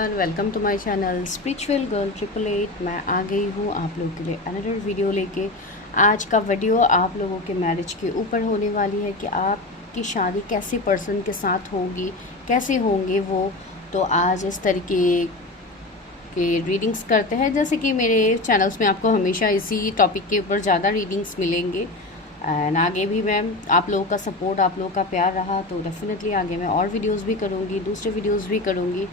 Everyone, welcome to my channel spiritual girl 888। मैं आ गई हूँ आप लोगों के लिए अनदर वीडियो लेके। आज का वीडियो आप लोगों के मैरिज के ऊपर होने वाली है कि आपकी शादी कैसे पर्सन के साथ होगी, कैसे होंगे वो। तो आज इस तरीके के रीडिंग्स करते हैं। जैसे कि मेरे चैनल्स में आपको हमेशा इसी टॉपिक के ऊपर ज़्यादा रीडिंग्स मिलेंगे एंड आगे भी मैं आप लोगों का सपोर्ट, आप लोगों का प्यार रहा तो डेफिनेटली आगे मैं और वीडियोस भी करूँगी, दूसरे वीडियोस भी करूँगी।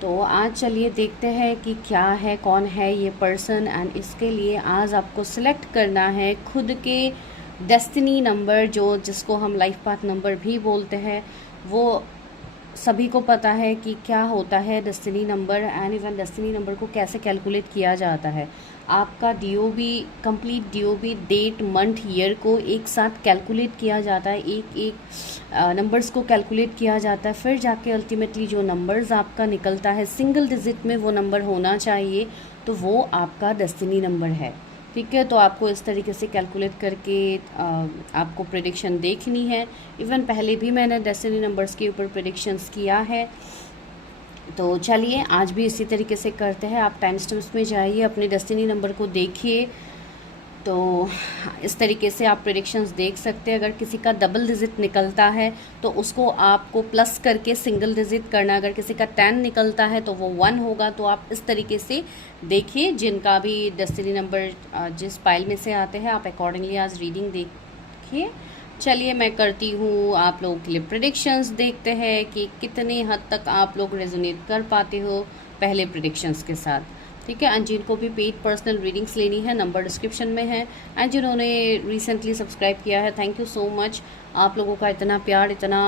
तो आज चलिए देखते हैं कि क्या है, कौन है ये पर्सन। एंड इसके लिए आज आपको सिलेक्ट करना है खुद के डेस्टिनी नंबर, जो जिसको हम लाइफ पाथ नंबर भी बोलते हैं। वो सभी को पता है कि क्या होता है destiny number and even destiny number को कैसे कैलकुलेट किया जाता है। आपका DOB, complete DOB, date, month, year को एक साथ कैलकुलेट किया जाता है, एक एक नंबर्स को कैलकुलेट किया जाता है। फिर जाके अल्टीमेटली जो नंबर्स आपका निकलता है, सिंगल डिजिट में वो नंबर होना चाहिए, तो वो आपका डेस्टिनी नंबर है। ठीक है, तो आपको इस तरीके से कैलकुलेट करके आपको प्रेडिक्शन देखनी है। इवन पहले भी मैंने डेस्टिनी नंबर्स के ऊपर प्रेडिक्शंस किया है। तो चलिए आज भी इसी तरीके से करते हैं। आप टाइम स्टैम्प्स में जाइए, अपने डेस्टिनी नंबर को देखिए। तो इस तरीके से आप प्रेडिक्शंस देख सकते हैं। अगर किसी का डबल डिजिट निकलता है तो उसको आपको प्लस करके सिंगल डिजिट करना। अगर किसी का 10 निकलता है तो वो 1 होगा। तो आप इस तरीके से देखिए, जिनका भी डेस्टिनी नंबर जिस पाइल में से आते हैं, आप अकॉर्डिंगली आज रीडिंग देखिए। चलिए मैं करती हूँ आप लोगों के लिए प्रेडिक्शंस। देखते हैं कि कितने हद तक आप लोग रेजोनेट कर पाते हो पहले प्रेडिक्शंस के साथ। ठीक है, एंड जिनको भी पेड पर्सनल रीडिंग्स लेनी है, नंबर डिस्क्रिप्शन में है। एंड जिन्होंने रिसेंटली सब्सक्राइब किया है, थैंक यू सो मच। आप लोगों का इतना प्यार, इतना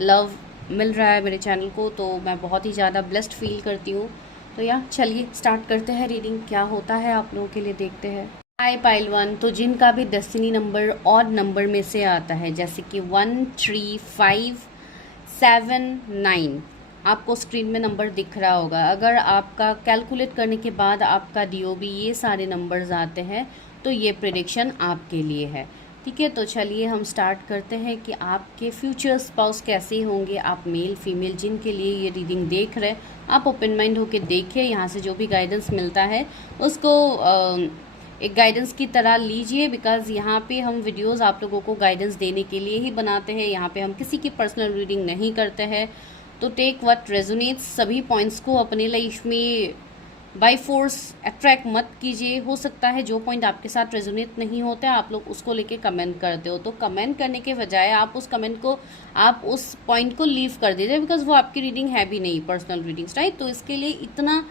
लव मिल रहा है मेरे चैनल को, तो मैं बहुत ही ज़्यादा ब्लेस्ड फील करती हूँ। तो चलिए स्टार्ट करते हैं रीडिंग। क्या होता है आप लोगों के लिए देखते हैं। हाय पाइल 1, तो जिनका भी डेस्टिनी नंबर ऑड नंबर में से आता है, जैसे कि 1, 3, 5, 7, 9, आपको स्क्रीन में नंबर दिख रहा होगा। अगर आपका कैलकुलेट करने के बाद आपका डीओबी ये सारे नंबर्स आते हैं तो ये प्रेडिक्शन आपके लिए है। ठीक है, तो चलिए हम स्टार्ट करते हैं कि आपके फ्यूचर स्पाउस कैसे होंगे। आप मेल फीमेल जिनके लिए ये रीडिंग देख रहे हैं, आप ओपन माइंड होकर देखिए। यहाँ से जो भी गाइडेंस मिलता है उसको एक गाइडेंस की तरह लीजिए, बिकॉज़ यहाँ पे हम वीडियोस आप लोगों को गाइडेंस देने के लिए ही बनाते हैं। यहाँ पे हम किसी की पर्सनल रीडिंग नहीं करते हैं। तो टेक व्हाट रेजोनेट्स, सभी पॉइंट्स को अपने लाइफ में बाय फोर्स अट्रैक्ट मत कीजिए। हो सकता है जो पॉइंट आपके साथ रेजोनेट नहीं होता है, आप लोग उसको लेके कमेंट करते हो, तो कमेंट करने के बजाय आप उस कमेंट को, आप उस पॉइंट को लीव कर दीजिए, बिकॉज वो आपकी रीडिंग है भी नहीं, पर्सनल रीडिंग्स, राइट। तो इसके लिए इतना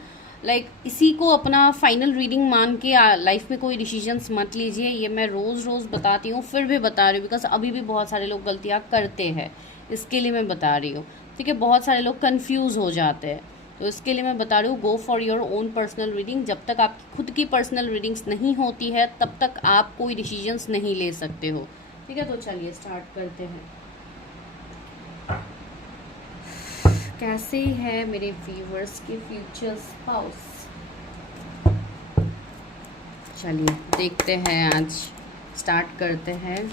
इसी को अपना फाइनल रीडिंग मान के लाइफ में कोई डिसीजंस मत लीजिए। ये मैं रोज़ रोज़ बताती हूँ, फिर भी बता रही हूँ, बिकॉज अभी भी बहुत सारे लोग गलतियाँ करते हैं, इसके लिए मैं बता रही हूँ। ठीक है, बहुत सारे लोग कंफ्यूज हो जाते हैं, तो इसके लिए मैं बता रही हूँ, go for your own personal reading. जब तक आपकी खुद की पर्सनल रीडिंग्स नहीं होती है, तब तक आप कोई डिसीजंस नहीं ले सकते हो। ठीक है, तो चलिए स्टार्ट करते हैं। कैसे है मेरे व्यूअर्स के फ्यूचर स्पाउस, चलिए देखते हैं। आज स्टार्ट करते हैं।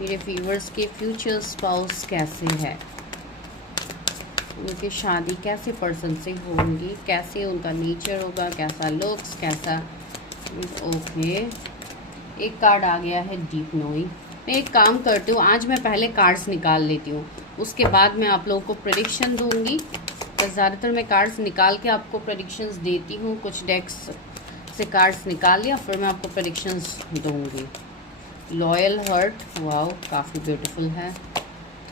मेरे व्यूअर्स के फ्यूचर स्पाउस कैसे है, उनकी शादी कैसे पर्सन से होंगी, कैसे उनका नेचर होगा, कैसा लुक्स, कैसा। ओके, एक कार्ड आ गया है डीप नोइंग। मैं एक काम करती हूँ, आज मैं पहले कार्ड्स निकाल लेती हूँ, उसके बाद मैं आप लोगों को प्रेडिक्शन दूंगी। तो ज़्यादातर मैं कार्ड्स निकाल के आपको प्रेडिक्शंस देती हूँ। कुछ डेक्स से कार्ड्स निकाल लिया, फिर मैं आपको प्रेडिक्शंस दूंगी। लॉयल हर्ट, वाओ काफ़ी ब्यूटीफुल है।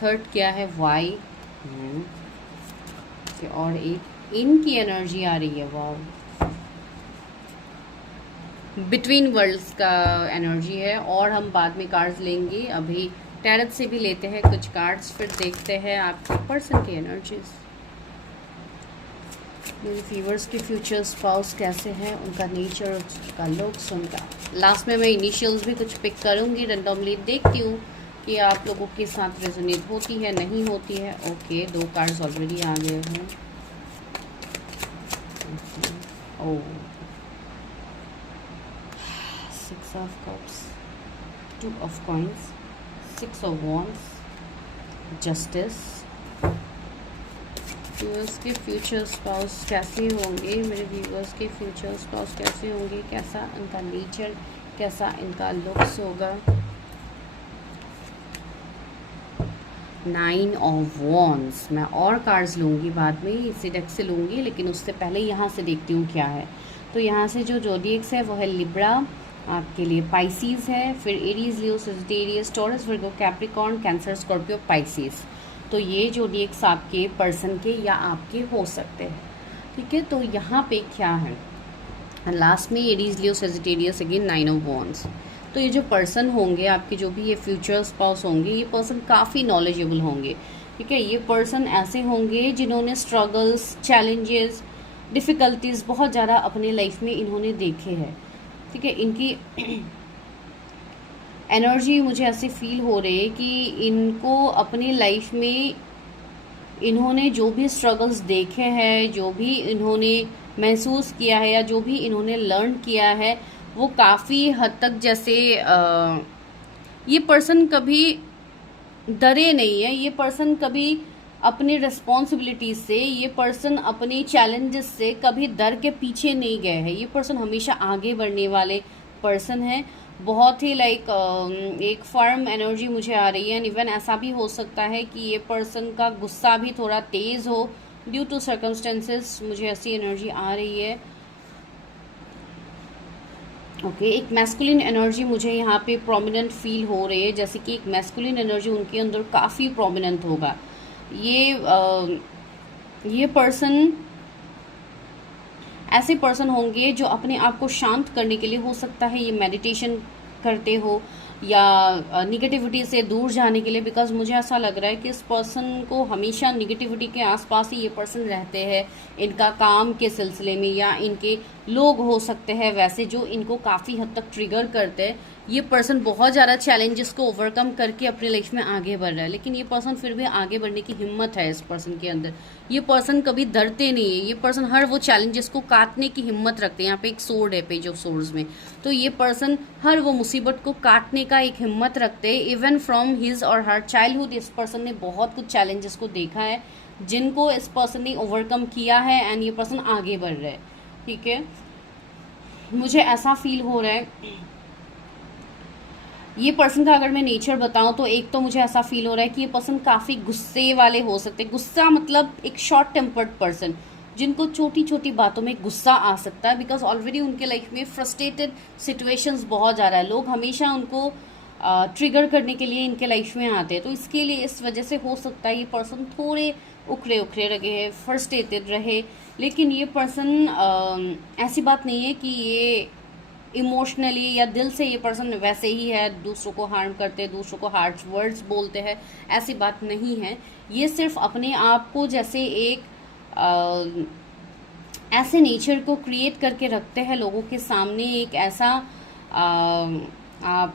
थर्ड क्या है, वाई, और एक इनकी एनर्जी आ रही है, वाओ, बिटवीन वर्ल्ड्स का एनर्जी है। और हम बाद में कार्ड्स लेंगे, अभी टैरट से भी लेते हैं कुछ कार्ड्स, फिर देखते हैं आपके पर्सन की एनर्जीज। मेरे व्यूअर्स के फ्यूचर स्पाउस कैसे हैं, उनका नेचर, उनका लुक्स, उनका। लास्ट में मैं इनिशियल्स भी कुछ पिक करूँगी, रैंडमली देखती हूँ कि आप लोगों के साथ रेजोनेट होती है, नहीं होती है। ओके, 2 कार्ड्स ऑलरेडी आ गए हैं। ओह, 6 of cups, 2 of coins, 6 of wands, justice, viewers के फ्यूचर स्पाउस कैसे होंगे, मेरे व्यूअर्स के फ्यूचर स्पाउस कैसे होंगे, कैसा इनका नेचर, कैसा इनका लुक्स होगा। 9 ऑफ वॉन्ड्स। मैं और कार्ड्स लूँगी बाद में, इसी डेक से लूँगी, लेकिन उससे पहले यहाँ से देखती हूँ क्या है। तो यहाँ से जो ज़ोडिएक्स है वो है लिब्रा, आपके लिए पाइसीज़ है, फिर एरीज, लियो, सजिटेरियस, टॉरस, वर्गो, कैप्रिकॉर्न, कैंसर, स्कॉर्पियो, पाइसीज़। तो ये ज़ोडिएक्स आपके पर्सन के या आपके हो सकते हैं, ठीक है। तो यहाँ पे क्या है, लास्ट में Aries, Leo, Sagittarius, again 9 of wands. तो ये जो पर्सन होंगे आपके, जो भी ये फ्यूचर स्पाउस होंगे, ये पर्सन काफ़ी नॉलेजेबल होंगे, ठीक है। ये पर्सन ऐसे होंगे जिन्होंने स्ट्रगल्स, चैलेंजेस, डिफ़िकल्टीज़ बहुत ज़्यादा अपने लाइफ में इन्होंने देखे हैं, ठीक है। इनकी एनर्जी मुझे ऐसे फील हो रही है कि इनको अपनी लाइफ में इन्होंने जो भी स्ट्रगल्स देखे हैं, जो भी इन्होंने महसूस किया है या जो भी इन्होंने लर्न किया है, वो काफ़ी हद तक जैसे ये पर्सन कभी डरे नहीं है, ये पर्सन कभी अपनी रिस्पॉन्सिबिलिटीज से, ये पर्सन अपने चैलेंजेस से कभी डर के पीछे नहीं गए हैं। ये पर्सन हमेशा आगे बढ़ने वाले पर्सन है। बहुत ही एक फर्म एनर्जी मुझे आ रही है। एंड इवन ऐसा भी हो सकता है कि ये पर्सन का गुस्सा भी थोड़ा तेज़ हो ड्यू टू सर्कमस्टेंसेस, मुझे ऐसी एनर्जी आ रही है। ओके, एक मैस्कुलिन एनर्जी मुझे यहाँ पे प्रोमिनेंट फील हो रही है, जैसे कि एक मैस्कुलिन एनर्जी उनके अंदर काफ़ी प्रोमिनेंट होगा। ये पर्सन ऐसे पर्सन होंगे जो अपने आप को शांत करने के लिए, हो सकता है ये मेडिटेशन करते हो या निगेटिविटी से दूर जाने के लिए, बिकॉज मुझे ऐसा लग रहा है कि इस पर्सन को हमेशा निगेटिविटी के आसपास ही ये पर्सन रहते हैं, इनका काम के सिलसिले में, या इनके लोग हो सकते हैं वैसे जो इनको काफ़ी हद तक ट्रिगर करते हैं। ये पर्सन बहुत ज़्यादा चैलेंजेस को ओवरकम करके अपनी लाइफ में आगे बढ़ रहा है, लेकिन ये पर्सन फिर भी आगे बढ़ने की हिम्मत है इस पर्सन के अंदर। ये पर्सन कभी डरते नहीं है, ये पर्सन हर वो चैलेंजेस को काटने की हिम्मत रखते हैं। यहाँ पे एक सोर्ड है पेज ऑफ सोर्ड्स में, तो ये पर्सन हर वो मुसीबत को काटने का एक हिम्मत रखते हैं। इवन फ्रॉम हिज और हर चाइल्डहुड इस पर्सन ने बहुत कुछ चैलेंजेस को देखा है, जिनको इस पर्सन ने ओवरकम किया है, एंड ये पर्सन आगे बढ़ रहा है, ठीक है। मुझे ऐसा फील हो रहा है ये पर्सन का, अगर मैं नेचर बताऊं तो एक तो मुझे ऐसा फील हो रहा है कि ये पर्सन काफ़ी गुस्से वाले हो सकते हैं। गुस्सा मतलब एक शॉर्ट टेम्पर्ड पर्सन, जिनको छोटी छोटी बातों में गुस्सा आ सकता है, बिकॉज ऑलरेडी उनके लाइफ में फ्रस्ट्रेटेड सिचुएशंस बहुत ज़्यादा है। लोग हमेशा उनको ट्रिगर करने के लिए इनके लाइफ में आते हैं, तो इसके लिए इस वजह से हो सकता है ये पर्सन थोड़े उखड़े उखड़े रहे, फ्रस्ट्रेटेड रहे। लेकिन ये पर्सन ऐसी बात नहीं है कि ये इमोशनली या दिल से ये पर्सन वैसे ही है, दूसरों को हार्म करते हैं, दूसरों को हार्श वर्ड्स बोलते हैं, ऐसी बात नहीं है। ये सिर्फ अपने आप को जैसे एक ऐसे नेचर को क्रिएट करके रखते हैं लोगों के सामने, एक ऐसा आप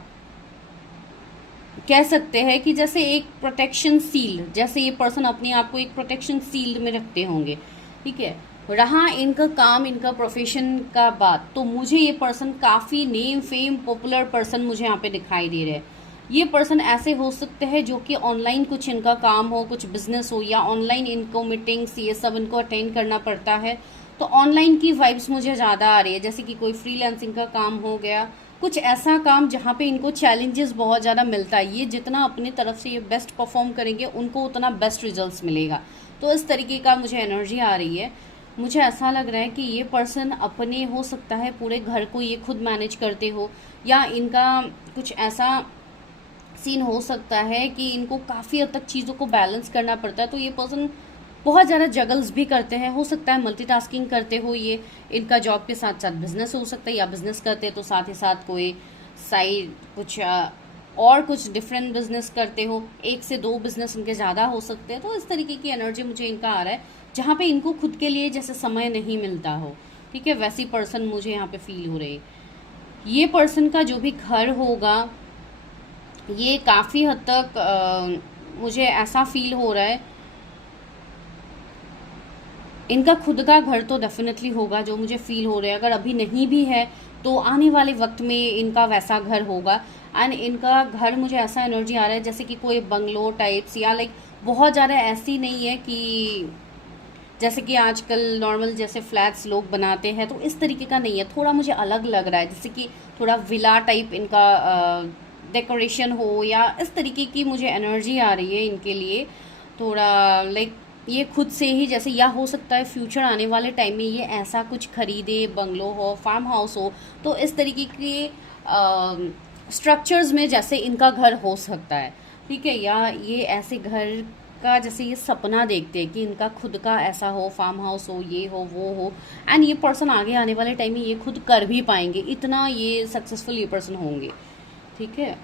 कह सकते हैं कि जैसे एक प्रोटेक्शन सील, जैसे ये पर्सन अपने आप को एक प्रोटेक्शन सील में रखते होंगे, ठीक है। रहा इनका काम, इनका प्रोफेशन का बात, तो मुझे ये पर्सन काफ़ी नेम फेम पॉपुलर पर्सन मुझे यहाँ पे दिखाई दे रहे हैं। ये पर्सन ऐसे हो सकते हैं जो कि ऑनलाइन कुछ इनका काम हो, कुछ बिजनेस हो, या ऑनलाइन इनको मीटिंग्स ये सब इनको अटेंड करना पड़ता है, तो ऑनलाइन की वाइब्स मुझे ज़्यादा आ रही है। जैसे कि कोई फ्रीलांसिंग का काम हो गया, कुछ ऐसा काम जहाँ पे इनको चैलेंजेस बहुत ज़्यादा मिलता है। ये जितना अपनी तरफ से ये बेस्ट परफॉर्म करेंगे, उनको उतना बेस्ट रिजल्ट्स मिलेगा। तो इस तरीके का मुझे एनर्जी आ रही है। मुझे ऐसा लग रहा है कि ये पर्सन अपने, हो सकता है पूरे घर को ये खुद मैनेज करते हो, या इनका कुछ ऐसा सीन हो सकता है कि इनको काफ़ी हद तक चीज़ों को बैलेंस करना पड़ता है। तो ये पर्सन बहुत ज़्यादा जगल्स भी करते हैं, हो सकता है मल्टीटास्किंग करते हो ये, इनका जॉब के साथ साथ बिजनेस हो सकता है, या बिजनेस करते तो साथ ही साथ कोई साइड कुछ और कुछ डिफरेंट बिजनेस करते हो, 1 से 2 बिजनेस इनके ज़्यादा हो सकते हैं। तो इस तरीके की एनर्जी मुझे इनका आ रहा है, जहाँ पे इनको खुद के लिए जैसे समय नहीं मिलता हो, ठीक है, वैसी पर्सन मुझे यहाँ पे फील हो रही है। ये पर्सन का जो भी घर होगा, ये काफ़ी हद तक मुझे ऐसा फील हो रहा है, इनका खुद का घर तो डेफिनेटली होगा, जो मुझे फील हो रहा है। अगर अभी नहीं भी है तो आने वाले वक्त में इनका वैसा घर होगा। एंड इनका घर मुझे ऐसा एनर्जी आ रहा है जैसे कि कोई बंगलो टाइप्स, या बहुत ज़्यादा ऐसी नहीं है कि जैसे कि आजकल नॉर्मल जैसे फ्लैट्स लोग बनाते हैं, तो इस तरीके का नहीं है, थोड़ा मुझे अलग लग रहा है, जैसे कि थोड़ा विला टाइप इनका डेकोरेशन हो, या इस तरीके की मुझे एनर्जी आ रही है इनके लिए। थोड़ा लाइक ये खुद से ही जैसे, या हो सकता है फ्यूचर आने वाले टाइम में ये ऐसा कुछ खरीदे, बंगलो हो, फार्म हाउस हो, तो इस तरीके के स्ट्रक्चर्स में जैसे इनका घर हो सकता है, ठीक है। या ये ऐसे घर का जैसे ये सपना देखते हैं कि इनका खुद का ऐसा हो, फार्म हाउस हो, ये हो, वो हो, एंड ये पर्सन आगे आने वाले टाइम में ये खुद कर भी पाएंगे, इतना ये सक्सेसफुल ये पर्सन होंगे, ठीक है।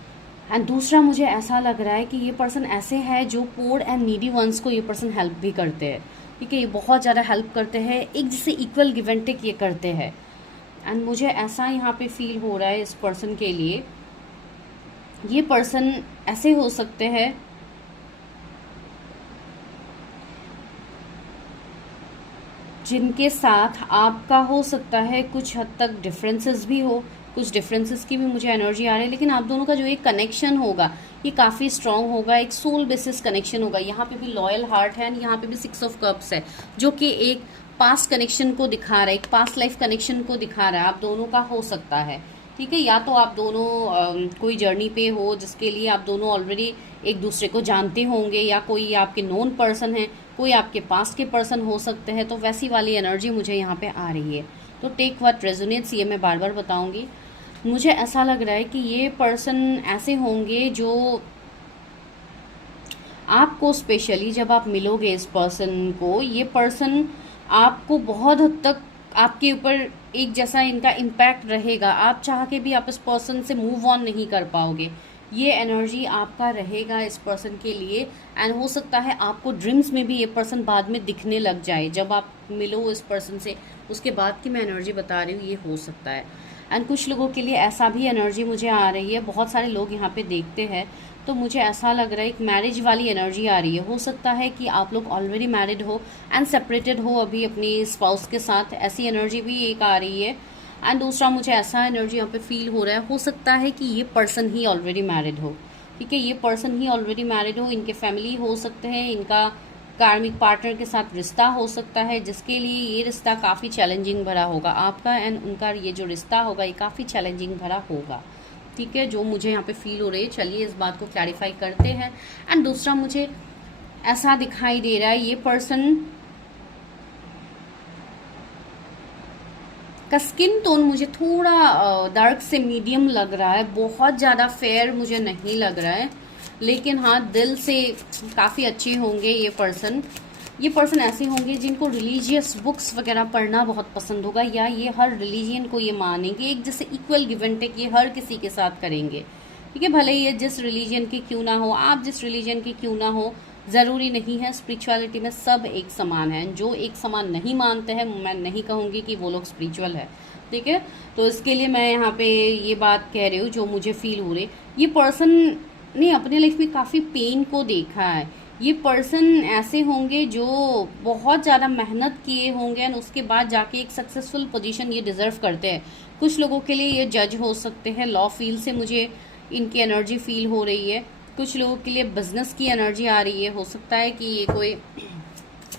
एंड दूसरा मुझे ऐसा लग रहा है कि ये पर्सन ऐसे है जो पोर एंड नीडी वंस को ये पर्सन हेल्प भी करते हैं, ठीक है। ये बहुत ज़्यादा हेल्प करते हैं, एक जिससे इक्वल गिव एंड टेक ये करते हैं। एंड मुझे ऐसा यहाँ पे फील हो रहा है इस पर्सन के लिए, ये पर्सन ऐसे हो सकते हैं जिनके साथ आपका हो सकता है कुछ हद तक डिफरेंसेस भी हो, कुछ डिफरेंसेस की भी मुझे एनर्जी आ रही है, लेकिन आप दोनों का जो एक कनेक्शन होगा ये काफ़ी स्ट्रांग होगा, एक सोल बेसिस कनेक्शन होगा। यहाँ पे भी लॉयल हार्ट है, यहाँ पे भी 6 ऑफ कप्स है, जो कि एक पास्ट कनेक्शन को दिखा रहा है, एक पास्ट लाइफ कनेक्शन को दिखा रहा है, आप दोनों का हो सकता है, ठीक है। या तो आप दोनों कोई जर्नी पे हो जिसके लिए आप दोनों ऑलरेडी एक दूसरे को जानते होंगे, या कोई आपके नोन पर्सन है, कोई आपके पास्ट के पर्सन हो सकते हैं, तो वैसी वाली एनर्जी मुझे यहाँ पे आ रही है। तो टेक व्हाट रेजोनेट्स, ये मैं बार बार बताऊंगी। मुझे ऐसा लग रहा है कि ये पर्सन ऐसे होंगे जो आपको स्पेशली जब आप मिलोगे इस पर्सन को, ये पर्सन आपको बहुत हद तक आपके ऊपर एक जैसा इनका इम्पैक्ट रहेगा, आप चाह के भी आप इस पर्सन से मूव ऑन नहीं कर पाओगे, ये एनर्जी आपका रहेगा इस पर्सन के लिए। एंड हो सकता है आपको ड्रीम्स में भी ये पर्सन बाद में दिखने लग जाए, जब आप मिलो इस पर्सन से, उसके बाद की मैं एनर्जी बता रही हूँ, ये हो सकता है। एंड कुछ लोगों के लिए ऐसा भी एनर्जी मुझे आ रही है, बहुत सारे लोग यहाँ पे देखते हैं, तो मुझे ऐसा लग रहा है एक मैरिज वाली एनर्जी आ रही है। हो सकता है कि आप लोग ऑलरेडी मैरिड हो एंड सेपरेटेड हो अभी अपनी स्पाउस के साथ, ऐसी एनर्जी भी एक आ रही है। एंड दूसरा मुझे ऐसा एनर्जी यहाँ पे फील हो रहा है, हो सकता है कि ये पर्सन ही ऑलरेडी मैरिड हो, ठीक है। ये पर्सन ही ऑलरेडी मैरिड हो, इनके फैमिली हो सकते हैं, इनका कार्मिक पार्टनर के साथ रिश्ता हो सकता है, जिसके लिए ये रिश्ता काफ़ी चैलेंजिंग भरा होगा, आपका एंड उनका ये जो रिश्ता होगा ये काफ़ी चैलेंजिंग भरा होगा, ठीक है, जो मुझे यहाँ पे फील हो रही है। चलिए इस बात को क्लैरिफाई करते हैं। एंड दूसरा मुझे ऐसा दिखाई दे रहा है, ये पर्सन का स्किन टोन मुझे थोड़ा डार्क से मीडियम लग रहा है, बहुत ज़्यादा फेयर मुझे नहीं लग रहा है, लेकिन हाँ दिल से काफ़ी अच्छे होंगे ये पर्सन। ये पर्सन ऐसे होंगे जिनको रिलीजियस बुक्स वगैरह पढ़ना बहुत पसंद होगा, या ये हर रिलीजियन को ये मानेंगे, एक जैसे इक्वल गिव एंड टेक ये हर किसी के साथ करेंगे, ठीक है। भले ये जिस रिलीजन के क्यों ना हो, आप जिस रिलीजन के क्यों ना हो, ज़रूरी नहीं है, स्पिरिचुअलिटी में सब एक समान है। जो एक समान नहीं मानते हैं, मैं नहीं कहूँगी कि वो लोग स्पिरिचुअल है, ठीक है। तो इसके लिए मैं यहाँ पे ये बात कह रही हूँ जो मुझे फील हो रही। ये पर्सन ने अपने लाइफ में काफ़ी पेन को देखा है, ये पर्सन ऐसे होंगे जो बहुत ज़्यादा मेहनत किए होंगे और उसके बाद जाके एक सक्सेसफुल पोजीशन ये डिज़र्व करते हैं। कुछ लोगों के लिए ये जज हो सकते हैं, लॉ फील्ड से मुझे इनकी एनर्जी फील हो रही है। कुछ लोगों के लिए बिजनेस की एनर्जी आ रही है, हो सकता है कि ये कोई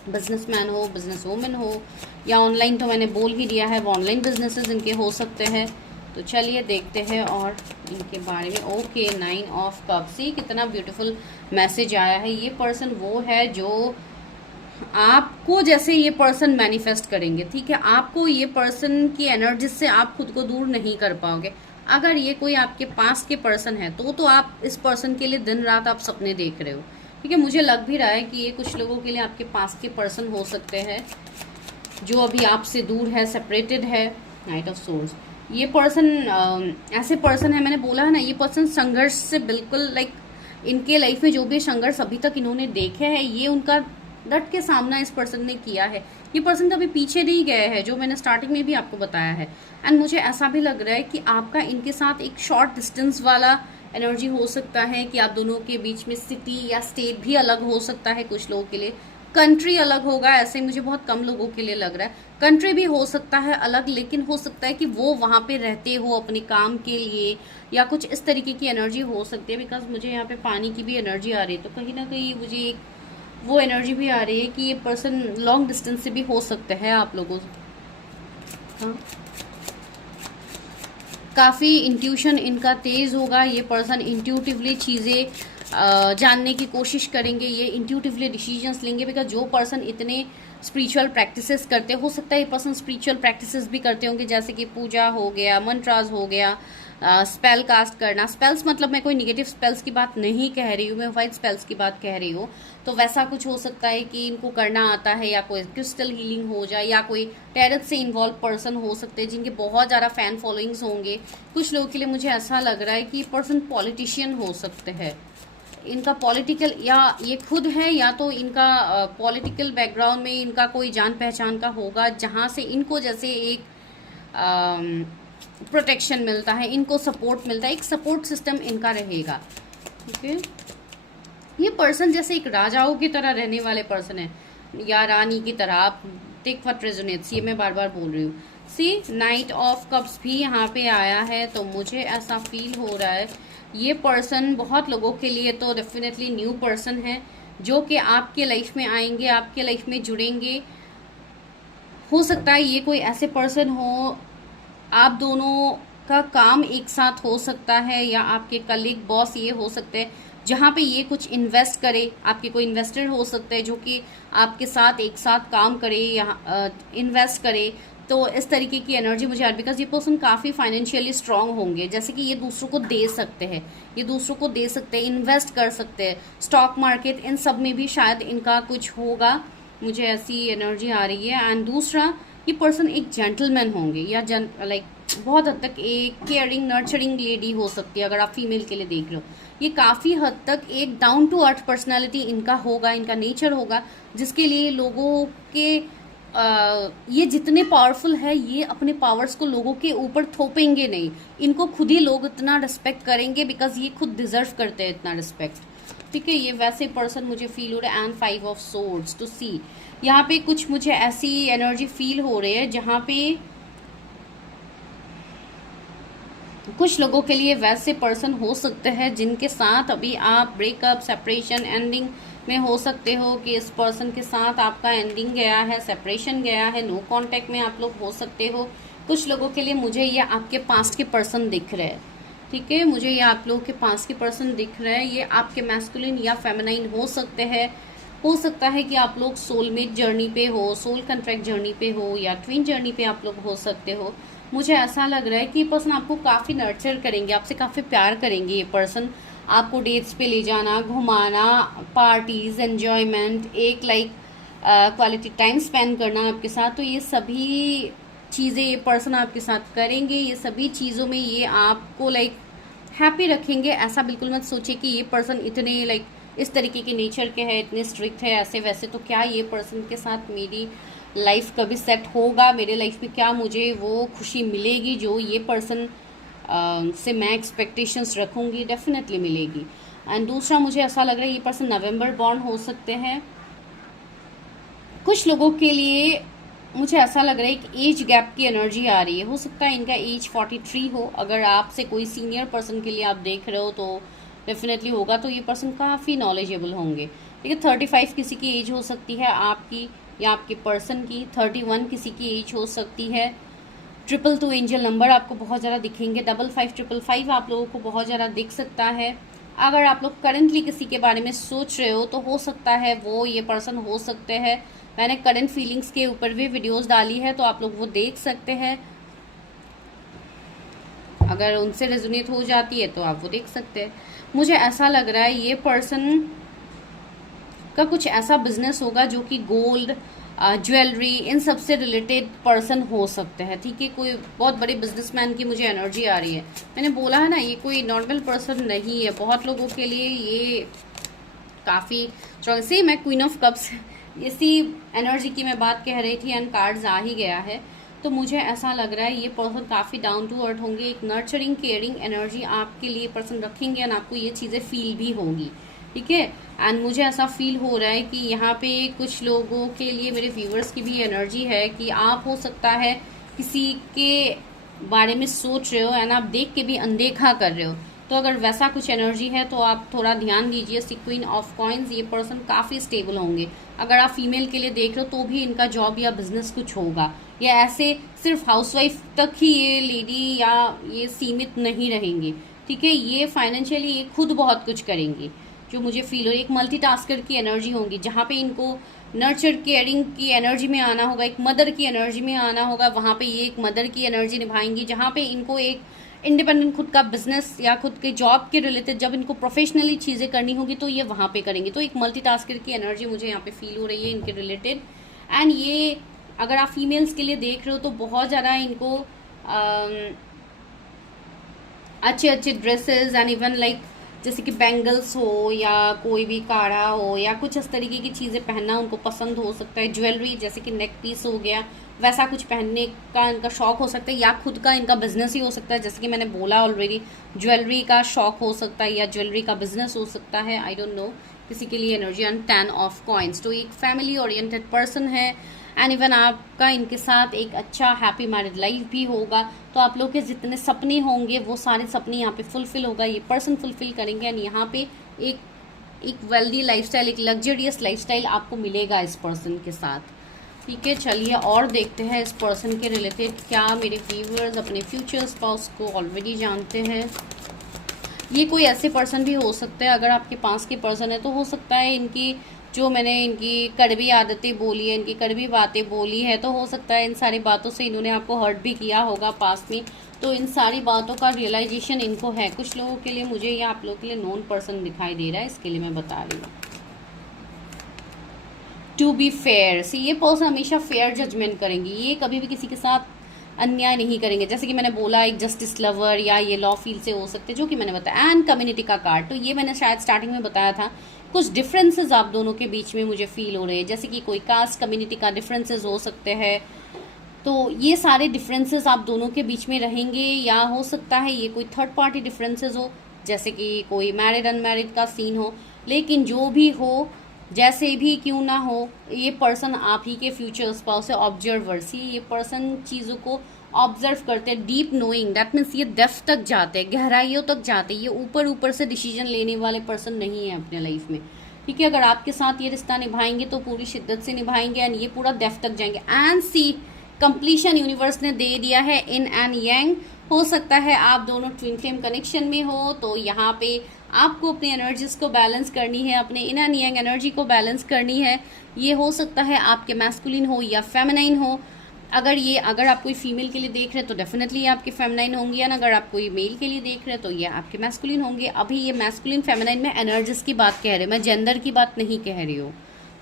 बिजनेसमैन हो, बिजनेस वूमेन हो, या ऑनलाइन तो मैंने बोल ही दिया है, वो ऑनलाइन बिजनेसेस इनके हो सकते हैं। तो चलिए देखते हैं और इनके बारे में। ओके, 9 ऑफ कप्स, सी कितना ब्यूटीफुल मैसेज आया है। ये पर्सन वो है जो आपको जैसे ये पर्सन मैनिफेस्ट करेंगे, ठीक है। आपको ये पर्सन की एनर्जी से आप खुद को दूर नहीं कर पाओगे। अगर ये कोई आपके पास के पर्सन है तो आप इस पर्सन के लिए दिन रात आप सपने देख रहे हो, ठीक है। मुझे लग भी रहा है कि ये कुछ लोगों के लिए आपके पास के पर्सन हो सकते हैं जो अभी आपसे दूर है, सेपरेटेड है। नाइट ऑफ सोर्स, ये पर्सन ऐसे पर्सन है, मैंने बोला है ना, ये पर्सन संघर्ष से बिल्कुल लाइक इनके लाइफ में जो भी संघर्ष अभी तक इन्होंने देखे हैं, ये उनका डट के सामना इस पर्सन ने किया है। ये पर्सन कभी पीछे नहीं गए हैं, जो मैंने स्टार्टिंग में भी आपको बताया है। एंड मुझे ऐसा भी लग रहा है कि आपका इनके साथ एक शॉर्ट डिस्टेंस वाला एनर्जी हो सकता है, कि आप दोनों के बीच में सिटी या स्टेट भी अलग हो सकता है, कुछ लोगों के लिए कंट्री अलग होगा, ऐसे मुझे बहुत कम लोगों के लिए लग रहा है। कंट्री भी हो सकता है अलग, लेकिन हो सकता है कि वो वहाँ पे रहते हो अपने काम के लिए, या कुछ इस तरीके की एनर्जी हो सकती है। बिकॉज मुझे यहाँ पे पानी की भी एनर्जी आ रही है, तो कहीं ना कहीं मुझे एक वो एनर्जी भी आ रही है कि ये पर्सन लॉन्ग डिस्टेंस से भी हो सकता है आप लोगों से। हाँ, काफ़ी इंट्यूशन इनका तेज़ होगा। ये पर्सन इंट्यूटिवली चीज़ें जानने की कोशिश करेंगे, ये इंट्यूटिवली डिसीजंस लेंगे। बिकॉज जो पर्सन इतने स्पिरिचुअल प्रैक्टिसेस करते, हो सकता है ये पर्सन स्पिरिचुअल प्रैक्टिसेस भी करते होंगे, जैसे कि पूजा हो गया, मंत्रास हो गया, स्पेल कास्ट करना। स्पेल्स मतलब मैं कोई निगेटिव स्पेल्स की बात नहीं कह रही हूँ, मैं वाइट स्पेल्स की बात कह रही हूँ। तो वैसा कुछ हो सकता है कि इनको करना आता है, या कोई क्रिस्टल हीलिंग हो जाए, या कोई टैरट से इन्वॉल्व पर्सन हो सकते हैं जिनके बहुत ज़्यादा फैन फॉलोइंग्स होंगे। कुछ लोगों के लिए मुझे ऐसा लग रहा है कि ये पर्सन पॉलिटिशियन हो सकते हैं। इनका पॉलिटिकल, या ये खुद है, या तो इनका पॉलिटिकल बैकग्राउंड में इनका कोई जान पहचान का होगा, जहाँ से इनको जैसे एक प्रोटेक्शन मिलता है, इनको सपोर्ट मिलता है, एक सपोर्ट सिस्टम इनका रहेगा। ठीक है, ये पर्सन जैसे एक राजाओं की तरह रहने वाले पर्सन है, या रानी की तरह। आप टेक व्हाट रेजोनेट्स, ये मैं बार बार बोल रही हूँ। सी नाइट ऑफ कप्स भी यहाँ पे आया है, तो मुझे ऐसा फील हो रहा है ये पर्सन बहुत लोगों के लिए तो डेफिनेटली न्यू पर्सन है, जो कि आपके लाइफ में आएंगे, आपके लाइफ में जुड़ेंगे। हो सकता है ये कोई ऐसे पर्सन हो, आप दोनों का काम एक साथ हो सकता है, या आपके कलीग बॉस ये हो सकते हैं, जहाँ पे ये कुछ इन्वेस्ट करे। आपके कोई इन्वेस्टर हो सकते हैं जो कि आपके साथ एक साथ काम करे या इन्वेस्ट करे। तो इस तरीके की एनर्जी मुझे आ रही है, बिकॉज ये पर्सन काफ़ी फाइनेंशियली स्ट्रांग होंगे, जैसे कि ये दूसरों को दे सकते हैं, ये दूसरों को दे सकते हैं, इन्वेस्ट कर सकते हैं, स्टॉक मार्केट इन सब में भी शायद इनका कुछ होगा, मुझे ऐसी एनर्जी आ रही है। एंड दूसरा, ये पर्सन एक जेंटलमैन होंगे, या लाइक बहुत हद तक एक केयरिंग नर्चरिंग लेडी हो सकती है। अगर आप फीमेल के लिए देख रहे हो, ये काफ़ी हद तक एक डाउन टू अर्थ पर्सनालिटी इनका होगा, इनका नेचर होगा, जिसके लिए लोगों के ये जितने पावरफुल है, ये अपने पावर्स को लोगों के ऊपर थोपेंगे नहीं, इनको खुद ही लोग इतना रिस्पेक्ट करेंगे, बिकॉज ये खुद डिजर्व करते हैं इतना रिस्पेक्ट। ठीक है, ये वैसे पर्सन मुझे फील हो रहा है। एंड 5 ऑफ सोर्ड्स टू सी, यहाँ पे कुछ मुझे ऐसी एनर्जी फील हो रही है जहाँ पे कुछ लोगों के लिए वैसे पर्सन हो सकते हैं जिनके साथ अभी आप ब्रेकअप, सेपरेशन, एंडिंग में हो सकते हो, कि इस पर्सन के साथ आपका एंडिंग गया है, सेपरेशन गया है, नो कांटेक्ट में आप लोग हो सकते हो। कुछ लोगों के लिए मुझे ये आपके पास्ट के पर्सन दिख रहे हैं। ठीक है, मुझे ये आप लोगों के पास के पर्सन दिख रहे हैं, ये आपके मैस्कुलिन या फेमिनाइन हो सकते हैं। हो सकता है कि आप लोग सोलमेट जर्नी पे हो, सोल कंट्रैक्ट जर्नी पे हो, या ट्विन जर्नी पे आप लोग हो सकते हो। मुझे ऐसा लग रहा है कि ये पर्सन आपको काफ़ी नर्चर करेंगे, आपसे काफ़ी प्यार करेंगे। ये पर्सन आपको डेट्स पे ले जाना, घुमाना, पार्टीज, एन्जॉयमेंट, एक लाइक क्वालिटी टाइम स्पेंड करना आपके साथ। तो ये सभी चीज़ें ये पर्सन आपके साथ करेंगे, ये सभी चीज़ों में ये आपको लाइक हैप्पी रखेंगे। ऐसा बिल्कुल मत सोचिए कि ये पर्सन इतने लाइक इस तरीके के नेचर के है, इतने स्ट्रिक्ट है, ऐसे वैसे, तो क्या ये पर्सन के साथ मेरी लाइफ कभी सेट होगा, मेरे लाइफ में क्या मुझे वो खुशी मिलेगी जो ये पर्सन से मैं एक्सपेक्टेशंस रखूँगी, डेफिनेटली मिलेगी। एंड दूसरा, मुझे ऐसा लग रहा है ये पर्सन नवंबर बॉर्न हो सकते हैं। कुछ लोगों के लिए मुझे ऐसा लग रहा है कि एज गैप की एनर्जी आ रही है, हो सकता है इनका एज 43 हो। अगर आपसे कोई सीनियर पर्सन के लिए आप देख रहे हो तो डेफिनेटली होगा, तो ये पर्सन काफ़ी नॉलेजेबल होंगे। ठीक है, 35 किसी की एज हो सकती है आपकी या आपके पर्सन की, 31 किसी की एज हो सकती है। 222 एंजल नंबर आपको बहुत ज़्यादा दिखेंगे, 5555 आप लोगों को बहुत ज़्यादा दिख सकता है। अगर आप लोग करेंटली किसी के बारे में सोच रहे हो तो हो सकता है वो ये पर्सन हो सकते हैं। मैंने करंट फीलिंग्स के ऊपर भी वीडियोस डाली है, तो आप लोग वो देख सकते हैं। अगर उनसे रेजोनेट हो जाती है तो आप वो देख सकते हैं। मुझे ऐसा लग रहा है ये पर्सन का कुछ ऐसा बिजनेस होगा जो कि गोल्ड, ज्वेलरी, इन सब से रिलेटेड पर्सन हो सकते हैं। ठीक है, कोई बहुत बड़े बिजनेसमैन की मुझे एनर्जी आ रही है। मैंने बोला है ना, ये कोई नॉर्मल पर्सन नहीं है, बहुत लोगों के लिए ये काफ़ी स्ट्रॉन्ग। से मैं क्वीन ऑफ कप्स इसी एनर्जी की मैं बात कह रही थी, एंड कार्ड्स आ ही गया है। तो मुझे ऐसा लग रहा है ये पर्सन काफ़ी डाउन टू अर्थ होंगे, एक नर्चरिंग केयरिंग एनर्जी आपके लिए पर्सन रखेंगे, एंड आपको ये चीज़ें फील भी होंगी। ठीक है, एंड मुझे ऐसा फील हो रहा है कि यहाँ पे कुछ लोगों के लिए, मेरे व्यूअर्स की भी एनर्जी है कि आप हो सकता है किसी के बारे में सोच रहे हो एंड आप देख के भी अनदेखा कर रहे हो, तो अगर वैसा कुछ एनर्जी है तो आप थोड़ा ध्यान दीजिए। क्वीन ऑफ कॉइन्स, ये पर्सन काफ़ी स्टेबल होंगे। अगर आप फीमेल के लिए देख रहे हो तो भी इनका जॉब या बिजनेस कुछ होगा, या ऐसे सिर्फ हाउसवाइफ तक ही ये लेडी या ये सीमित नहीं रहेंगी, ठीक है। ये फाइनेंशियली ये खुद बहुत कुछ करेंगी, जो मुझे फील हो। एक मल्टीटास्कर की एनर्जी होंगी, जहाँ पे इनको नर्चर केयरिंग की एनर्जी में आना होगा, एक मदर की एनर्जी में आना होगा, वहाँ पे ये एक मदर की एनर्जी निभाएंगी, जहाँ पे इनको एक इंडिपेंडेंट खुद का बिजनेस या खुद के जॉब के रिलेटेड जब इनको प्रोफेशनली चीज़ें करनी होगी तो ये वहाँ पे करेंगे। तो एक मल्टीटास्कर की एनर्जी मुझे यहाँ पे फील हो रही है इनके रिलेटेड। एंड ये अगर आप फीमेल्स के लिए देख रहे हो तो बहुत ज़्यादा इनको अच्छे अच्छे ड्रेसेस एंड इवन लाइक जैसे कि बैंगल्स हो या कोई भी काड़ा हो या कुछ इस तरीके की चीज़ें पहनना उनको पसंद हो सकता है। ज्वेलरी जैसे कि नेक पीस हो गया, वैसा कुछ पहनने का इनका शौक हो सकता है, या खुद का इनका बिजनेस ही हो सकता है। जैसे कि मैंने बोला ऑलरेडी, ज्वेलरी का शौक हो सकता है या ज्वेलरी का बिजनेस हो सकता है, आई डोंट नो किसी के लिए एनर्जी। एंड 10 ऑफ कॉइन्स, तो एक फैमिली ओरिएंटेड पर्सन है एंड इवन आपका इनके साथ एक अच्छा हैप्पी मैरिड लाइफ भी होगा। तो आप लोग के जितने सपने होंगे वो सारे सपने यहाँ पे फुलफिल होगा, ये पर्सन फुलफिल करेंगे। एंड यहाँ पे एक वेल्दी लाइफस्टाइल, एक लग्जरियस लाइफस्टाइल आपको मिलेगा इस पर्सन के साथ, ठीक है। चलिए और देखते हैं इस पर्सन के रिलेटेड क्या मेरे व्यूअर्स अपने फ्यूचर स्पाउस को ऑलरेडी जानते हैं। ये कोई ऐसे पर्सन भी हो सकते हैं, अगर आपके पास के पर्सन है तो हो सकता है इनकी जो मैंने इनकी कड़वी आदतें बोली है, इनकी कड़वी बातें बोली है, तो हो सकता है इन सारी बातों से इन्होंने आपको हर्ट भी किया होगा पास्ट में। तो इन सारी बातों का रियलाइजेशन इनको है। कुछ लोगों के लिए मुझे या आप लोगों के लिए नॉन पर्सन दिखाई दे रहा है, इसके लिए मैं बता रही हूँ। टू बी फेयर, सी ये पर्सन हमेशा फेयर जजमेंट करेंगी, ये कभी भी किसी के साथ अन्याय नहीं करेंगे। जैसे कि मैंने बोला एक जस्टिस लवर या ये लॉ फील्ड से हो सकते, जो कि मैंने बताया। एंड कम्युनिटी का कार्ड, तो ये मैंने शायद स्टार्टिंग में बताया था। कुछ डिफरेंसेस आप दोनों के बीच में मुझे फील हो रहे हैं, जैसे कि कोई कास्ट कम्युनिटी का डिफरेंसेस हो सकते हैं। तो ये सारे डिफरेंसेस आप दोनों के बीच में रहेंगे, या हो सकता है ये कोई थर्ड पार्टी डिफरेंसेस हो, जैसे कि कोई मैरिड अनमैरिड का सीन हो। लेकिन जो भी हो, जैसे भी क्यों ना हो, ये पर्सन आप ही के फ्यूचर स्पाउस है। ऑब्जर्वर, सी ये पर्सन चीज़ों को ऑब्जर्व करते हैं, डीप नोइंग, दैट मीन्स ये डेप्थ तक जाते हैं, गहराइयों तक जाते हैं। ये ऊपर ऊपर से डिसीजन लेने वाले पर्सन नहीं है अपने लाइफ में, ठीक है। अगर आपके साथ ये रिश्ता निभाएंगे तो पूरी शिद्दत से निभाएंगे एंड ये पूरा डेप्थ तक जाएंगे। एंड सी कंप्लीशन यूनिवर्स ने दे दिया है इन एंड यंग। हो सकता है आप दोनों ट्विन फ्लेम कनेक्शन में हो, तो यहाँ पे आपको अपनी एनर्जीज को बैलेंस करनी है, अपने इन एंड यंग एनर्जी को बैलेंस करनी है। ये हो सकता है आपके मैस्कुलिन हो या फेमिनाइन हो। अगर आप कोई फीमेल के लिए देख रहे हैं तो डेफिनेटली ये आपके फेमिनाइन होंगे, और अगर आप कोई मेल के लिए देख रहे हैं तो ये आपके मैस्कुलिन होंगे। अभी ये मैस्कुलिन फेमिनाइन में एनर्जीज की बात कह रहे हैं, मैं जेंडर की बात नहीं कह रही हूँ,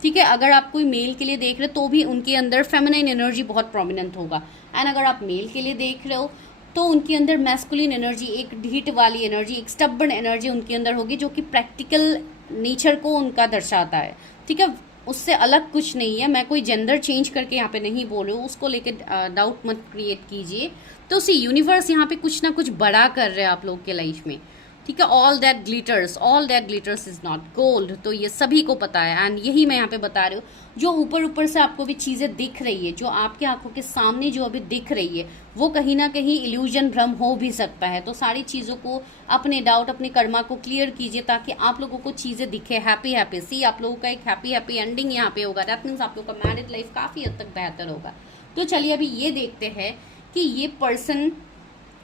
ठीक है। अगर आप कोई मेल के लिए देख रहे हो तो भी उनके अंदर फेमिनाइन एनर्जी बहुत प्रोमिनेंट होगा। एंड अगर आप मेल के लिए देख रहे हो तो उनके अंदर मैस्कुलिन एनर्जी, एक ढीठ वाली एनर्जी, एक स्टबर्न एनर्जी उनके अंदर होगी, जो कि प्रैक्टिकल नेचर को उनका दर्शाता है, ठीक है। उससे अलग कुछ नहीं है। मैं कोई जेंडर चेंज करके यहाँ पे नहीं बोल रही हूँ, उसको लेके डाउट मत क्रिएट कीजिए। तो सी यूनिवर्स यहाँ पे कुछ ना कुछ बड़ा कर रहे हैं आप लोग के लाइफ में, ठीक है। All that glitters is not gold, तो ये सभी को पता है। एंड यही मैं यहाँ पे बता रही हूँ, जो ऊपर ऊपर से आपको भी चीज़ें दिख रही है, जो आपकी आंखों के सामने जो अभी दिख रही है, वो कहीं ना कहीं इल्यूजन, भ्रम हो भी सकता है। तो सारी चीज़ों को, अपने डाउट, अपने कर्मा को क्लियर कीजिए, ताकि आप लोगों को चीज़ें दिखे हैप्पी। सी आप लोगों का एक हैप्पी एंडिंग यहाँ पे होगा। दैट मीन्स आप लोग का मैरिड लाइफ काफ़ी हद तक बेहतर होगा। तो चलिए अभी ये देखते हैं कि ये पर्सन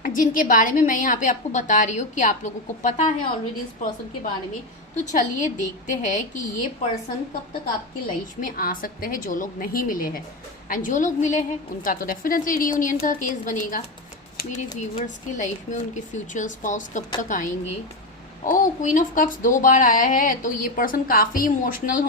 जिनके बारे में मैं यहाँ पे आपको बता रही हूँ कि आप लोगों को पता है ऑलरेडी इस पर्सन के बारे में, तो चलिए देखते हैं कि ये पर्सन कब तक आपकी लाइफ में आ सकते हैं, जो लोग नहीं मिले हैं। एंड जो लोग मिले हैं उनका तो डेफिनेटली रियूनियन का केस बनेगा। मेरे व्यूवर्स की लाइफ में उनके फ्यूचर स्पाउस कब तक आएंगे। ओह, क्वीन ऑफ कप्स 2 बार आया है, तो ये पर्सन काफ़ी इमोशनल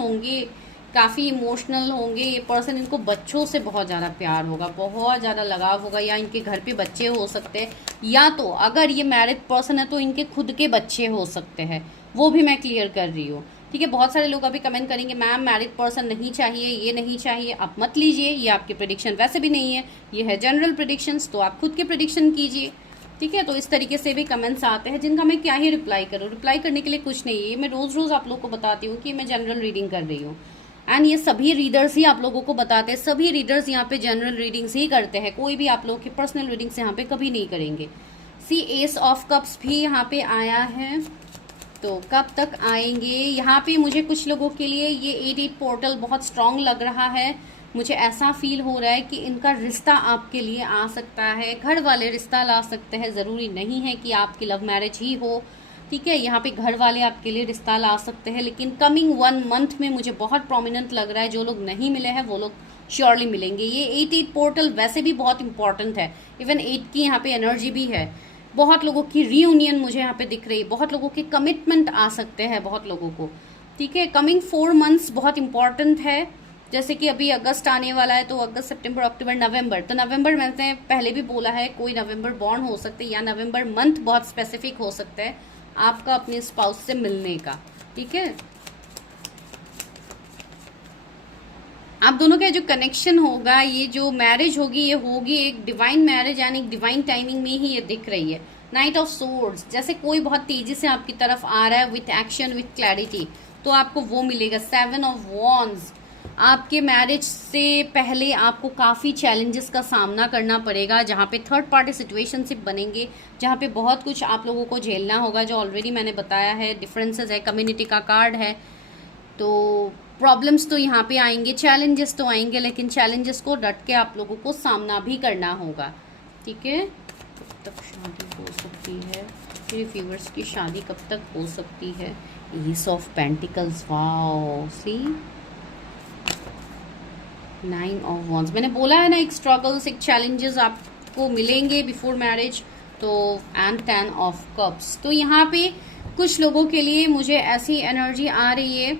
होंगे, ये पर्सन, इनको बच्चों से बहुत ज़्यादा प्यार होगा, बहुत ज़्यादा लगाव होगा, या इनके घर पे बच्चे हो सकते हैं, या तो अगर ये मैरिड पर्सन है तो इनके खुद के बच्चे हो सकते हैं, वो भी मैं क्लियर कर रही हूँ, ठीक है। बहुत सारे लोग अभी कमेंट करेंगे मैम मैरिड पर्सन नहीं चाहिए, ये नहीं चाहिए। आप मत लीजिए, ये आपके प्रेडिक्शन वैसे भी नहीं है, ये है जनरल प्रेडिक्शंस, तो आप खुद के प्रेडिक्शन कीजिए, ठीक है। तो इस तरीके से भी कमेंट्स आते हैं जिनका मैं क्या ही रिप्लाई करूँ। रिप्लाई करने के लिए कुछ नहीं है, मैं रोज़ आप लोग को बताती हूँ कि मैं जनरल रीडिंग कर रही हूँ। एंड ये सभी रीडर्स ही आप लोगों को बताते हैं, सभी रीडर्स यहाँ पे जनरल रीडिंग्स ही करते हैं, कोई भी आप लोगों की पर्सनल रीडिंग्स यहाँ पे कभी नहीं करेंगे। सी एस ऑफ कप्स भी यहाँ पे आया है, तो कब तक आएंगे। यहाँ पे मुझे कुछ लोगों के लिए ये 88 पोर्टल बहुत स्ट्रांग लग रहा है। मुझे ऐसा फील हो रहा है कि इनका रिश्ता आपके लिए आ सकता है, घर वाले रिश्ता ला सकते हैं, ज़रूरी नहीं है कि आपकी लव मैरिज ही हो, ठीक है। यहाँ पे घर वाले आपके लिए रिश्ता ला सकते हैं, लेकिन कमिंग 1 मंथ में मुझे बहुत प्रोमिनेंट लग रहा है। जो लोग नहीं मिले हैं वो लोग श्योरली मिलेंगे। ये 88 पोर्टल वैसे भी बहुत इंपॉर्टेंट है, इवन 8 की यहाँ पे एनर्जी भी है। बहुत लोगों की रीयूनियन मुझे यहाँ पे दिख रही है, बहुत लोगों के कमिटमेंट आ सकते हैं, बहुत लोगों को, ठीक है। कमिंग 4 मंथ्स बहुत इंपॉर्टेंट है। जैसे कि अभी अगस्त आने वाला है, तो अगस्त, सितंबर, अक्टूबर, नवंबर, तो नवंबर मैंने पहले भी बोला है, कोई नवंबर बॉर्न हो सकते हैं, या नवंबर मंथ बहुत स्पेसिफिक हो सकता है आपका अपने स्पाउस से मिलने का, ठीक है। आप दोनों का जो कनेक्शन होगा, ये जो मैरिज होगी, ये होगी एक डिवाइन मैरिज, यानी एक डिवाइन टाइमिंग में ही ये दिख रही है। नाइट ऑफ सोर्ड्स, जैसे कोई बहुत तेजी से आपकी तरफ आ रहा है विथ एक्शन, विथ क्लैरिटी, तो आपको वो मिलेगा। 7 ऑफ वॉन्ड्स, आपके मैरिज से पहले आपको काफ़ी चैलेंजेस का सामना करना पड़ेगा, जहाँ पे थर्ड पार्टी सिचुएशनशिप बनेंगे, जहाँ पे बहुत कुछ आप लोगों को झेलना होगा, जो ऑलरेडी मैंने बताया है। डिफरेंसेस है, कम्युनिटी का कार्ड है, तो प्रॉब्लम्स तो यहाँ पे आएंगे, चैलेंजेस तो आएंगे, लेकिन चैलेंजेस को डट के आप लोगों को सामना भी करना होगा, ठीक है। कब तक शादी हो सकती है, मेरे व्यूअर्स की शादी कब तक हो सकती है। Ace of pentacles, wow, see 9 of wands, मैंने बोला है ना, एक स्ट्रगल्स, एक चैलेंजेस आपको मिलेंगे बिफोर मैरिज, तो एंड 10 ऑफ कप्स। तो यहाँ पे कुछ लोगों के लिए मुझे ऐसी एनर्जी आ रही है,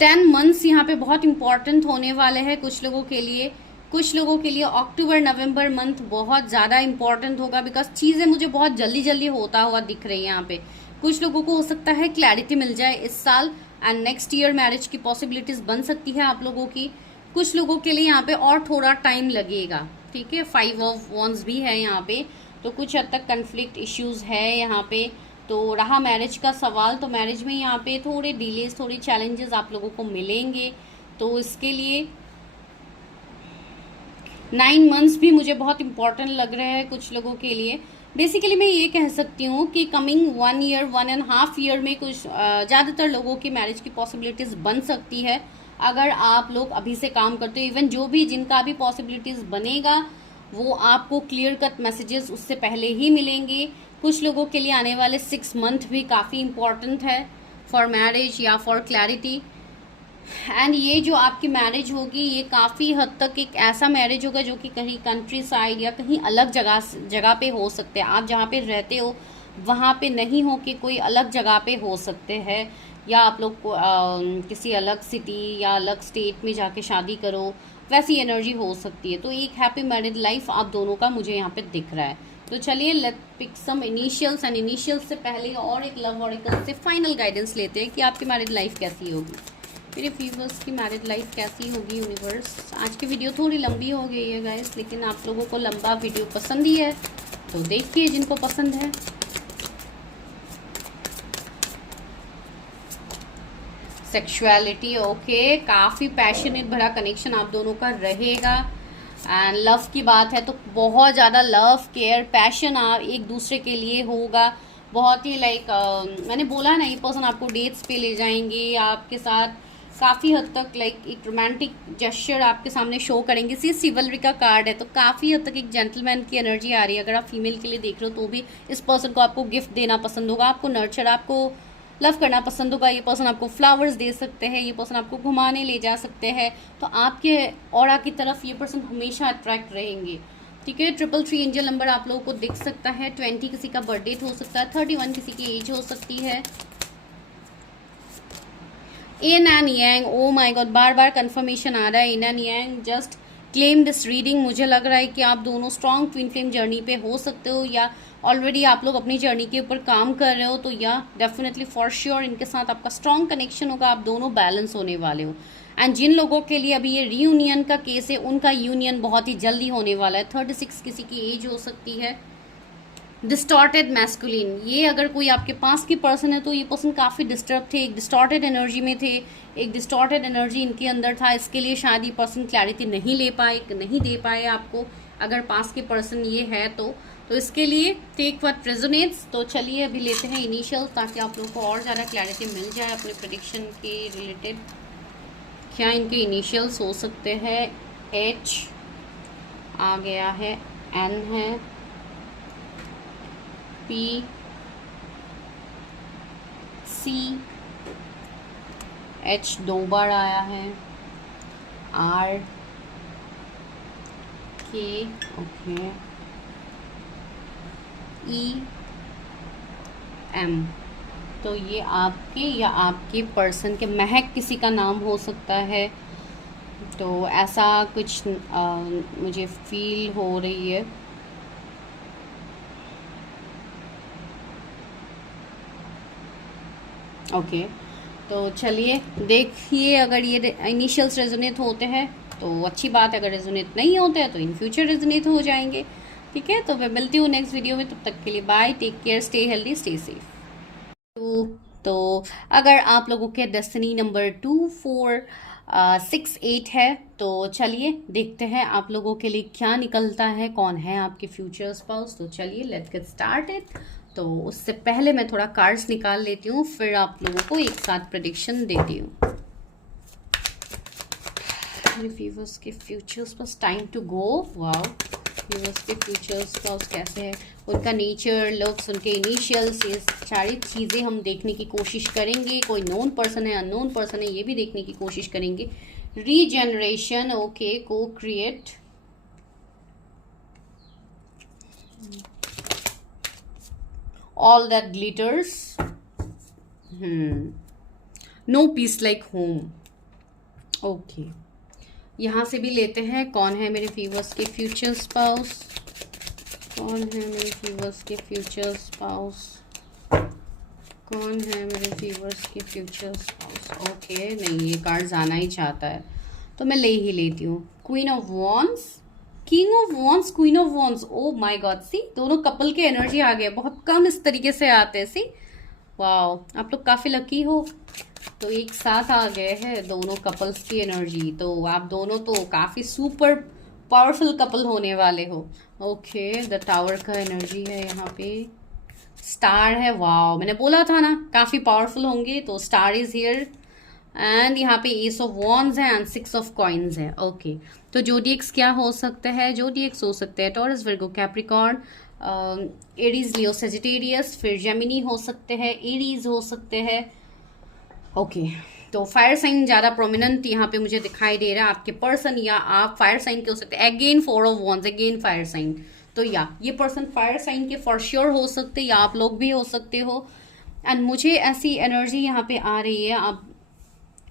10 मंथ्स यहाँ पे बहुत इंपॉर्टेंट होने वाले हैं कुछ लोगों के लिए। कुछ लोगों के लिए अक्टूबर नवंबर मंथ बहुत ज़्यादा इंपॉर्टेंट होगा, बिकॉज चीज़ें मुझे बहुत जल्दी जल्दी होता हुआ दिख रही है यहाँ पे। कुछ लोगों को हो सकता है क्लैरिटी मिल जाए इस साल, एंड नेक्स्ट ईयर मैरिज की पॉसिबिलिटीज बन सकती है आप लोगों की। कुछ लोगों के लिए यहाँ पे और थोड़ा टाइम लगेगा, ठीक है। 5 ऑफ वॉन्ड्स भी है यहाँ पे, तो कुछ हद तक कन्फ्लिक्ट इश्यूज है यहाँ पे। तो रहा मैरिज का सवाल, तो मैरिज में यहाँ पे थोड़े डिलेज, थोड़े चैलेंजेस आप लोगों को मिलेंगे, तो इसके लिए 9 मंथ्स भी मुझे बहुत इंपॉर्टेंट लग रहे हैं कुछ लोगों के लिए। बेसिकली मैं ये कह सकती हूँ कि कमिंग 1 ईयर, 1.5 ईयर में कुछ ज़्यादातर लोगों की मैरिज की पॉसिबिलिटीज़ बन सकती है, अगर आप लोग अभी से काम करते हो। इवन जो भी जिनका भी पॉसिबिलिटीज़ बनेगा, वो आपको क्लियर कट मैसेजेस उससे पहले ही मिलेंगे। कुछ लोगों के लिए आने वाले 6 मंथ भी काफ़ी इम्पॉर्टेंट है फॉर मैरिज या फॉर क्लैरिटी। एंड ये जो आपकी मैरिज होगी, ये काफ़ी हद तक एक ऐसा मैरिज होगा जो कि कहीं कंट्री साइड या कहीं अलग जगह पे हो सकते हैं। आप जहाँ पे रहते हो वहाँ पे नहीं हो कि कोई अलग जगह पे हो सकते हैं, या आप लोग को किसी अलग सिटी या अलग स्टेट में जाके शादी करो, वैसी एनर्जी हो सकती है। तो एक हैप्पी मैरिड लाइफ आप दोनों का मुझे यहाँ पे दिख रहा है। तो चलिए let pick some initials, and initials से पहले और एक लव ऑरिकल से फाइनल गाइडेंस लेते हैं कि आपकी मैरिड लाइफ कैसी होगी। मेरे व्यूअर्स की मैरिड लाइफ कैसी होगी यूनिवर्स। आज की वीडियो थोड़ी लंबी हो गई है गाइस, लेकिन आप लोगों को लंबा वीडियो पसंद ही है, तो देखिए जिनको पसंद है। सेक्सुअलिटी ओके, काफ़ी पैशनेट भरा कनेक्शन आप दोनों का रहेगा। एंड लव की बात है तो बहुत ज़्यादा लव, केयर, पैशन आप एक दूसरे के लिए होगा। बहुत ही मैंने बोला ना, ये पर्सन आपको डेट्स पे ले जाएंगे, आपके साथ काफ़ी हद तक एक रोमांटिक जेस्चर आपके सामने शो करेंगे। सी सिवलरी का कार्ड है, तो काफ़ी हद तक एक जेंटलमैन की एनर्जी आ रही है। अगर आप फीमेल के लिए देख रहे हो तो भी इस पर्सन को आपको गिफ्ट देना पसंद होगा, आपको नर्चर, आपको लव करना पसंद होगा। ये पर्सन आपको फ्लावर्स दे सकते हैं, ये पर्सन आपको घुमाने ले जा सकते हैं, तो आपके ऑरा की तरफ ये पर्सन हमेशा अट्रैक्ट रहेंगे, ठीक है। 333 एंजल नंबर आप लोगों को दिख सकता है। 20 किसी का बर्थडे हो सकता है, 31 किसी की एज हो सकती है। Yin and yang, oh my God, बार बार कंफर्मेशन आ रहा है। Yin and yang, just claim this reading. मुझे लग रहा है कि आप दोनों स्ट्रॉन्ग ट्विन फ्लेम जर्नी पे हो सकते हो, या ऑलरेडी आप लोग अपनी जर्नी के ऊपर काम कर रहे हो, तो या डेफिनेटली फॉर श्योर इनके साथ आपका स्ट्रॉन्ग कनेक्शन होगा, आप दोनों बैलेंस होने वाले हो। एंड जिन लोगों के लिए अभी ये रीयूनियन का केस है, उनका यूनियन बहुत ही जल्दी होने वाला है। 36 किसी की एज हो सकती है। डिस्टॉर्टेड मैस्कुलिन, ये अगर कोई आपके पास की पर्सन है तो ये पर्सन काफ़ी डिस्टर्ब थे, एक डिस्टॉर्टेड एनर्जी में थे, एक डिस्टॉर्टेड एनर्जी इनके अंदर था। इसके लिए शायद ये पर्सन क्लैरिटी नहीं ले पाए, नहीं दे पाए आपको। अगर पास के पर्सन ये है तो इसके लिए टेक व्हाट रेजोनेट्स। तो चलिए अभी लेते हैं इनिशियल, ताकि आप लोगों को और ज़्यादा क्लैरिटी मिल जाए अपने प्रेडिक्शन के रिलेटेड। क्या इनके इनिशियल्स हो सकते हैं? एच आ गया है, एन है, पी, सी, एच 2 बार आया है, आर, के, ओके, ई, एम। तो ये आपके या आपके पर्सन के, महक किसी का नाम हो सकता है। तो ऐसा कुछ मुझे फील हो रही है। ओके, तो चलिए देखिए, अगर ये इनिशियल्स रेजोनेट होते हैं तो अच्छी बात है, अगर रेजोनेट नहीं होते हैं तो इन फ्यूचर रेजोनेट हो जाएंगे। ठीक है, तो मैं मिलती हूँ नेक्स्ट वीडियो में, तब तक के लिए bye, take care, stay healthy, stay safe. तो अगर आप लोगों के डेस्टिनी नंबर 2, 4, 6, 8 है, तो चलिए देखते हैं आप लोगों के लिए क्या निकलता है, कौन है आपके फ्यूचर स्पाउस। तो चलिए लेट्स गेट स्टार्टेड। तो उससे पहले मैं थोड़ा कार्ड्स निकाल लेती हूँ, फिर आप लोगों को एक साथ प्रेडिक्शन देती हूँ। मेरे व्यूअर्स के future spouse, time to go. Wow, viewers के फ्यूचर स्पाउस कैसे है, उनका नेचर, लुक्स, उनके इनिशियल्स, ये सारी चीज़ें हम देखने की कोशिश करेंगे। कोई नोन पर्सन है, अननोन पर्सन है, ये भी देखने की कोशिश करेंगे। Regeneration, okay, co-create, all that glitters, no peace like home. Okay, यहाँ से भी लेते हैं कौन है मेरे व्यूअर्स के फ्यूचर स्पाउस, कौन है मेरे व्यूअर्स के फ्यूचर स्पाउस, कौन है मेरे व्यूअर्स के फ्यूचर स्पाउस। ओके, नहीं, ये कार्ड आना ही चाहता है तो मैं ले ही लेती हूँ। Queen of wands, king of wands, queen of wands. Oh my God, see दोनों कपल के एनर्जी आ गए, बहुत कम इस तरीके से आते हैं। सी वाओ, आप लोग काफ़ी लकी हो, तो एक साथ आ गए हैं दोनों कपल्स की एनर्जी। तो आप दोनों तो काफ़ी सुपर पावरफुल कपल होने वाले हो। ओके, द टावर का एनर्जी है यहाँ पे, स्टार है। वाओ, मैंने बोला था ना काफ़ी पावरफुल होंगे, तो स्टार इज हियर। एंड यहाँ पे एस ऑफ वॉन्ड्स है एंड 6 ऑफ कॉइन्स है। ओके, तो जोडिएक्स क्या हो सकते हैं? जोडिएक्स हो सकते हैं टॉरस, वर्गो, कैप्रिकॉर्न, एरीज, लियो, सेजिटेरियस, फिर जेमिनी हो सकते हैं, एरीज हो सकते हैं। ओके, तो फायर साइन ज़्यादा प्रोमिनेंट यहाँ पे मुझे दिखाई दे रहा है, आपके पर्सन या आप फायर साइन के हो सकते हैं। Again 4 of wands, again fire sign, तो या ये पर्सन फायर साइन के फॉर श्योर हो सकते, या आप लोग भी हो सकते हो। एंड मुझे ऐसी एनर्जी यहाँ पे आ रही है आप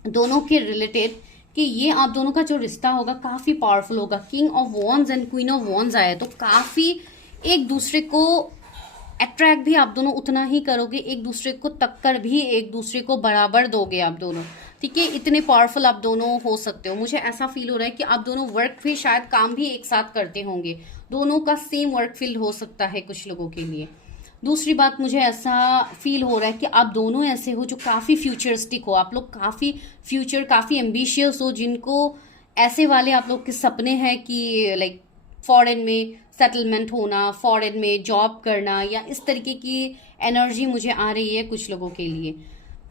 दोनों के रिलेटेड, कि ये आप दोनों का जो रिश्ता होगा काफ़ी पावरफुल होगा। King of wands and queen of wands आए, तो काफ़ी एक दूसरे को अट्रैक्ट भी आप दोनों उतना ही करोगे, एक दूसरे को टक्कर भी एक दूसरे को बराबर दोगे आप दोनों। ठीक है, इतने पावरफुल आप दोनों हो सकते हो। मुझे ऐसा फील हो रहा है कि आप दोनों वर्क भी, शायद काम भी एक साथ करते होंगे, दोनों का सेम वर्क फील्ड हो सकता है कुछ लोगों के लिए। दूसरी बात, मुझे ऐसा फील हो रहा है कि आप दोनों ऐसे हो जो काफ़ी फ्यूचरिस्टिक हो, आप लोग काफ़ी फ्यूचर, काफ़ी एम्बिशियस हो, जिनको ऐसे वाले आप लोग के सपने हैं कि लाइक फॉरेन में सेटलमेंट होना, फॉरेन में जॉब करना, या इस तरीके की एनर्जी मुझे आ रही है कुछ लोगों के लिए।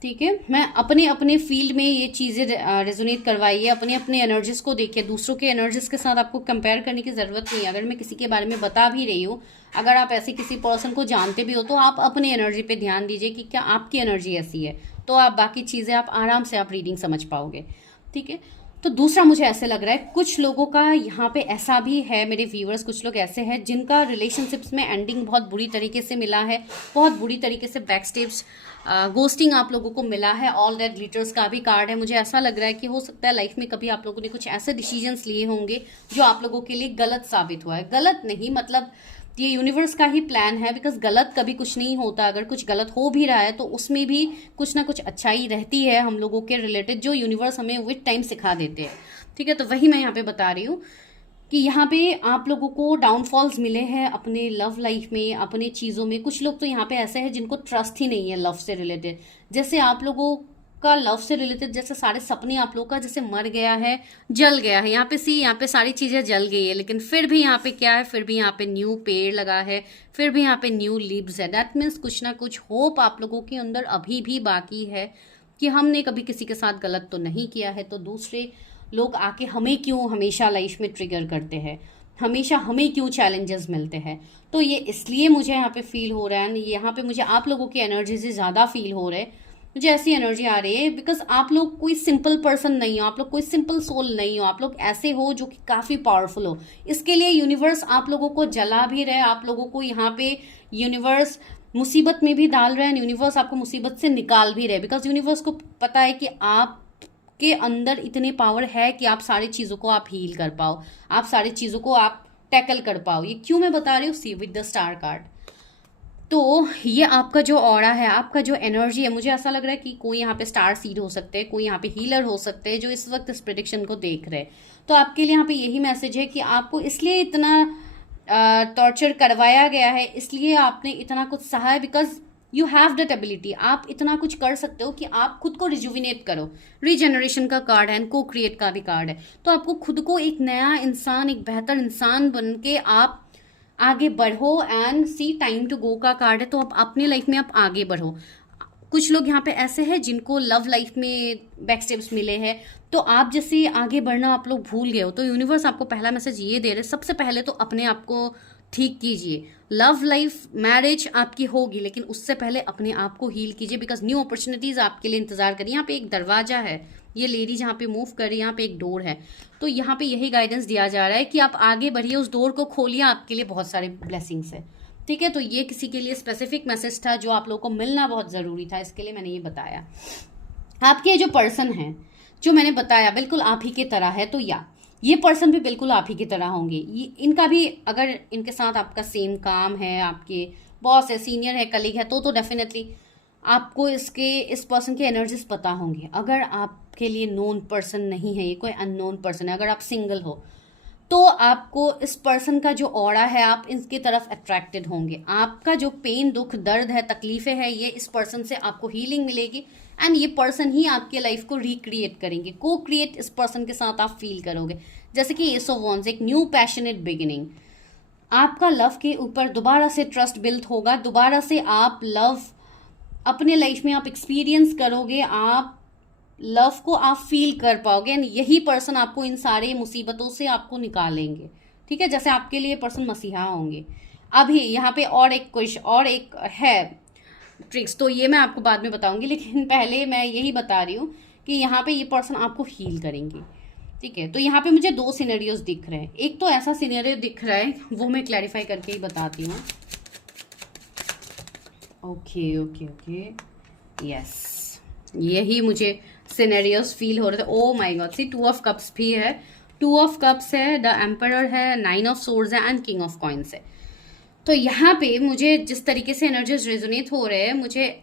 ठीक है, मैं अपने अपने फील्ड में ये चीज़ें रेजोनेट करवाइए, अपने अपने एनर्जीज को देखिए, दूसरों के एनर्जीज के साथ आपको कंपेयर करने की ज़रूरत नहीं है। अगर मैं किसी के बारे में बता भी रही हूँ, अगर आप ऐसे किसी पर्सन को जानते भी हो, तो आप अपनी एनर्जी पे ध्यान दीजिए कि क्या आपकी एनर्जी ऐसी है, तो आप बाकी चीज़ें आप आराम से आप रीडिंग समझ पाओगे। ठीक है, तो दूसरा मुझे ऐसे लग रहा है कुछ लोगों का यहाँ पे ऐसा भी है, मेरे व्यूअर्स कुछ लोग ऐसे हैं जिनका रिलेशनशिप्स में एंडिंग बहुत बुरी तरीके से मिला है, बहुत बुरी तरीके से बैक स्टेप्स, गोस्टिंग आप लोगों को मिला है। ऑल दैट ग्लिटर्स का भी कार्ड है। मुझे ऐसा लग रहा है कि हो सकता है लाइफ में कभी आप लोगों ने कुछ ऐसे डिसीजंस लिए होंगे जो आप लोगों के लिए गलत साबित हुआ है। गलत नहीं, मतलब ये यूनिवर्स का ही प्लान है, बिकॉज गलत कभी कुछ नहीं होता। अगर कुछ गलत हो भी रहा है तो उसमें भी कुछ ना कुछ अच्छाई रहती है हम लोगों के रिलेटेड, जो यूनिवर्स हमें विद टाइम सिखा देते हैं। ठीक है, तो वही मैं यहाँ पे बता रही हूँ कि यहाँ पे आप लोगों को डाउनफॉल्स मिले हैं अपने लव लाइफ में, अपने चीज़ों में। कुछ लोग तो यहाँ पे ऐसे हैं जिनको ट्रस्ट ही नहीं है लव से रिलेटेड। जैसे आप लोगों का लव से रिलेटेड जैसे सारे सपने आप लोग का जैसे मर गया है, जल गया है। यहाँ पे यहाँ पे सारी चीजें जल गई है, लेकिन फिर भी यहाँ पे क्या है, फिर भी यहाँ पे न्यू पेड़ लगा है, फिर भी यहाँ पे न्यू लीव्स है। दैट मीन्स कुछ ना कुछ होप आप लोगों के अंदर अभी भी बाकी है कि हमने कभी किसी के साथ गलत तो नहीं किया है, तो दूसरे लोग आके हमें क्यों हमेशा लाइफ में ट्रिगर करते हैं, हमेशा हमें क्यों चैलेंजेस मिलते हैं। तो ये इसलिए मुझे यहाँ पे फील हो रहा है, यहाँ पे मुझे आप लोगों की एनर्जी से ज़्यादा फील हो रहा है, मुझे ऐसी एनर्जी आ रही है बिकॉज आप लोग कोई सिंपल पर्सन नहीं हो, आप लोग कोई सिंपल सोल नहीं हो, आप लोग ऐसे हो जो कि काफ़ी पावरफुल हो। इसके लिए यूनिवर्स आप लोगों को जला भी रहे, आप लोगों को यहाँ पे यूनिवर्स मुसीबत में भी डाल रहे हैं, यूनिवर्स आपको मुसीबत से निकाल भी रहे, बिकॉज यूनिवर्स को पता है कि आप के अंदर इतने पावर है कि आप सारी चीज़ों को आप हील कर पाओ, आप सारी चीज़ों को आप टैकल कर पाओ। ये क्यों मैं बता रही हूँ, सी विद द स्टार कार्ड। तो ये आपका जो ऑरा है, आपका जो एनर्जी है, मुझे ऐसा लग रहा है कि कोई यहाँ पे स्टार सीड हो सकते हैं, कोई यहाँ पे हीलर हो सकते हैं जो इस वक्त इस प्रेडिक्शन को देख रहे हैं। तो आपके लिए यहाँ पे यही मैसेज है कि आपको इसलिए इतना टॉर्चर करवाया गया है, इसलिए आपने इतना कुछ सहा है, because you have that ability. आप इतना कुछ कर सकते हो कि आप खुद को रिजुविनेट करो। रीजनरेशन का कार्ड है, को क्रिएट का भी कार्ड है। तो आपको खुद को एक नया इंसान, एक बेहतर इंसान बन के आप आगे बढ़ो, and see time to go का कार्ड है। तो आप अपने लाइफ में आप आगे बढ़ो। कुछ लोग यहाँ पे ऐसे हैं जिनको लव लाइफ में बैक स्टेप्स मिले हैं, तो आप जैसे आगे बढ़ना आप लोग भूल गए हो। तो यूनिवर्स आपको पहला मैसेज ये दे रहे, सबसे पहले तो अपने आप को ठीक कीजिए। लव लाइफ मैरिज आपकी होगी, लेकिन उससे पहले अपने आप को हील कीजिए, बिकॉज न्यू अपॉर्चुनिटीज आपके लिए इंतजार करिए। यहाँ पे एक दरवाजा है, ये लेडी जहाँ पे मूव कर रही है, यहाँ पे एक डोर है। तो यहाँ पे यही गाइडेंस दिया जा रहा है कि आप आगे बढ़िए, उस डोर को खोलिए, आपके लिए बहुत सारे ब्लेसिंग्स है। ठीक है, तो ये किसी के लिए स्पेसिफिक मैसेज था जो आप लोगों को मिलना बहुत ज़रूरी था, इसके लिए मैंने ये बताया। आपके जो पर्सन है जो मैंने बताया बिल्कुल आप ही की तरह है, तो या ये पर्सन भी बिल्कुल आप ही की तरह होंगे। ये इनका भी, अगर इनके साथ आपका सेम काम है, आपके बॉस है, सीनियर है, कलीग है, तो डेफिनेटली आपको इस पर्सन की एनर्जीज पता होंगी। अगर आपके लिए नोन पर्सन नहीं है, ये कोई अननोन पर्सन है, अगर आप सिंगल हो, तो आपको इस पर्सन का जो ऑरा है, आप इसकी तरफ अट्रैक्टेड होंगे। आपका जो पेन, दुख, दर्द है, तकलीफें है, ये इस पर्सन से आपको हीलिंग मिलेगी, एंड ये पर्सन ही आपके लाइफ को रिक्रिएट करेंगे। को क्रिएट इस पर्सन के साथ आप फील करोगे, जैसे कि एस ऑफ वॉन्ड्स, एक न्यू पैशनेट बिगिनिंग। आपका लव के ऊपर दोबारा से ट्रस्ट बिल्ड होगा, दोबारा से आप लव अपने लाइफ में आप एक्सपीरियंस करोगे, आप लव को आप फील कर पाओगे, एंड यही पर्सन आपको इन सारे मुसीबतों से आपको निकालेंगे। ठीक है, जैसे आपके लिए पर्सन मसीहा होंगे। अभी यहाँ पे और एक है ट्रिक्स, तो ये मैं आपको बाद में बताऊंगी, लेकिन पहले मैं यही बता रही हूँ कि यहाँ पे ये पर्सन आपको हील करेंगे। ठीक है, तो यहाँ पे मुझे 2 सिनेरियोज दिख रहे हैं। एक तो ऐसा सिनेरियो दिख रहा है, वो मैं क्लैरिफाई करके ही बताती हूँ। ओके, यस, यही मुझे सिनेरियोस फील हो रहे थे। Oh my God, see 2 of cups भी है, 2 ऑफ कप्स है, द एम्परर है, 9 ऑफ सोर्ड्स है, एंड किंग ऑफ कॉइन्स है। तो यहाँ पे मुझे जिस तरीके से एनर्जीज रेजोनेट हो रहे हैं, मुझे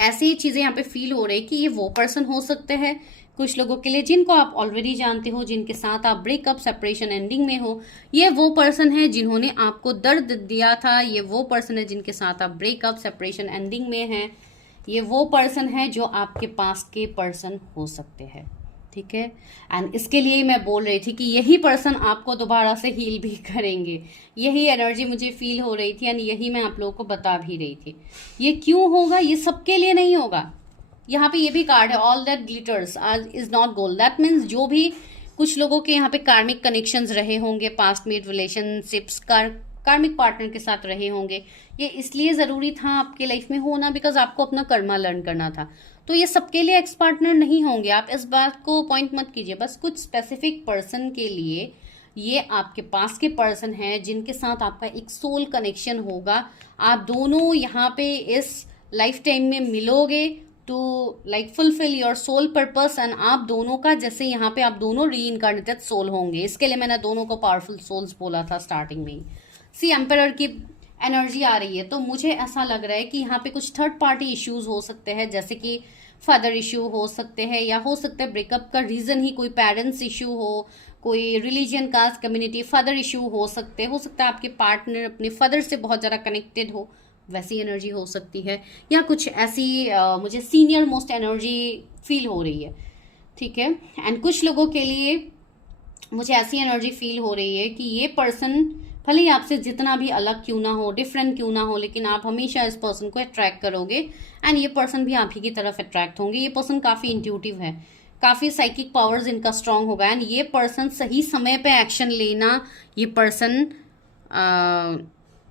ऐसी चीज़ें यहाँ पे फील हो रही है कि ये वो पर्सन हो सकते हैं कुछ लोगों के लिए जिनको आप ऑलरेडी जानते हो, जिनके साथ आप ब्रेकअप, सेपरेशन, एंडिंग में हो। ये वो पर्सन है जिन्होंने आपको दर्द दिया था, ये वो पर्सन है जिनके साथ आप ब्रेकअप, सेपरेशन, एंडिंग में हैं, ये वो पर्सन है जो आपके पास के पर्सन हो सकते हैं। ठीक है, एंड इसके लिए मैं बोल रही थी कि यही पर्सन आपको दोबारा से हील भी करेंगे। यही एनर्जी मुझे फील हो रही थी, एंड यही मैं आप लोगों को बता भी रही थी। ये क्यों होगा, ये सबके लिए नहीं होगा। यहाँ पे ये भी कार्ड है, all that glitters is not gold. That means जो भी कुछ लोगों के यहाँ पे कार्मिक कनेक्शंस रहे होंगे, पास्ट में रिलेशनशिप्स, कार्मिक पार्टनर के साथ रहे होंगे, ये इसलिए ज़रूरी था आपके लाइफ में होना बिकॉज आपको अपना कर्मा लर्न करना था। तो ये सबके लिए एक्स पार्टनर नहीं होंगे, आप इस बात को पॉइंट मत कीजिए। बस कुछ स्पेसिफिक पर्सन के लिए ये आपके पास के पर्सन हैं जिनके साथ आपका एक सोल कनेक्शन होगा। आप दोनों यहाँ पे इस लाइफ टाइम में मिलोगे to like fulfil your soul purpose, and आप दोनों का जैसे यहाँ पे आप दोनों री इनकार्नेटेड सोल होंगे। इसके लिए मैंने दोनों को पावरफुल सोल्स बोला था स्टार्टिंग में ही। सी एम्परर की एनर्जी आ रही है, तो मुझे ऐसा लग रहा है कि यहाँ पे कुछ थर्ड पार्टी इश्यूज हो सकते हैं, जैसे कि फादर इश्यू हो सकते हैं, या हो सकता है ब्रेकअप का रीजन ही कोई पेरेंट्स इश्यू हो, कोई religion, caste, community, father issue हो सकता है आपके पार्टनर अपने फादर से बहुत ज़्यादा कनेक्टेड हो, वैसी एनर्जी हो सकती है, या कुछ ऐसी मुझे सीनियर मोस्ट एनर्जी फील हो रही है, ठीक है। एंड कुछ लोगों के लिए मुझे ऐसी एनर्जी फील हो रही है कि ये पर्सन भले ही आपसे जितना भी अलग क्यों ना हो, डिफरेंट क्यों ना हो, लेकिन आप हमेशा इस पर्सन को अट्रैक्ट करोगे एंड ये पर्सन भी आप ही की तरफ अट्रैक्ट होंगे। ये पर्सन काफ़ी इंट्यूटिव है, काफ़ी साइकिक पावर्स इनका स्ट्रांग होगा एंड ये पर्सन सही समय पे एक्शन लेना, ये पर्सन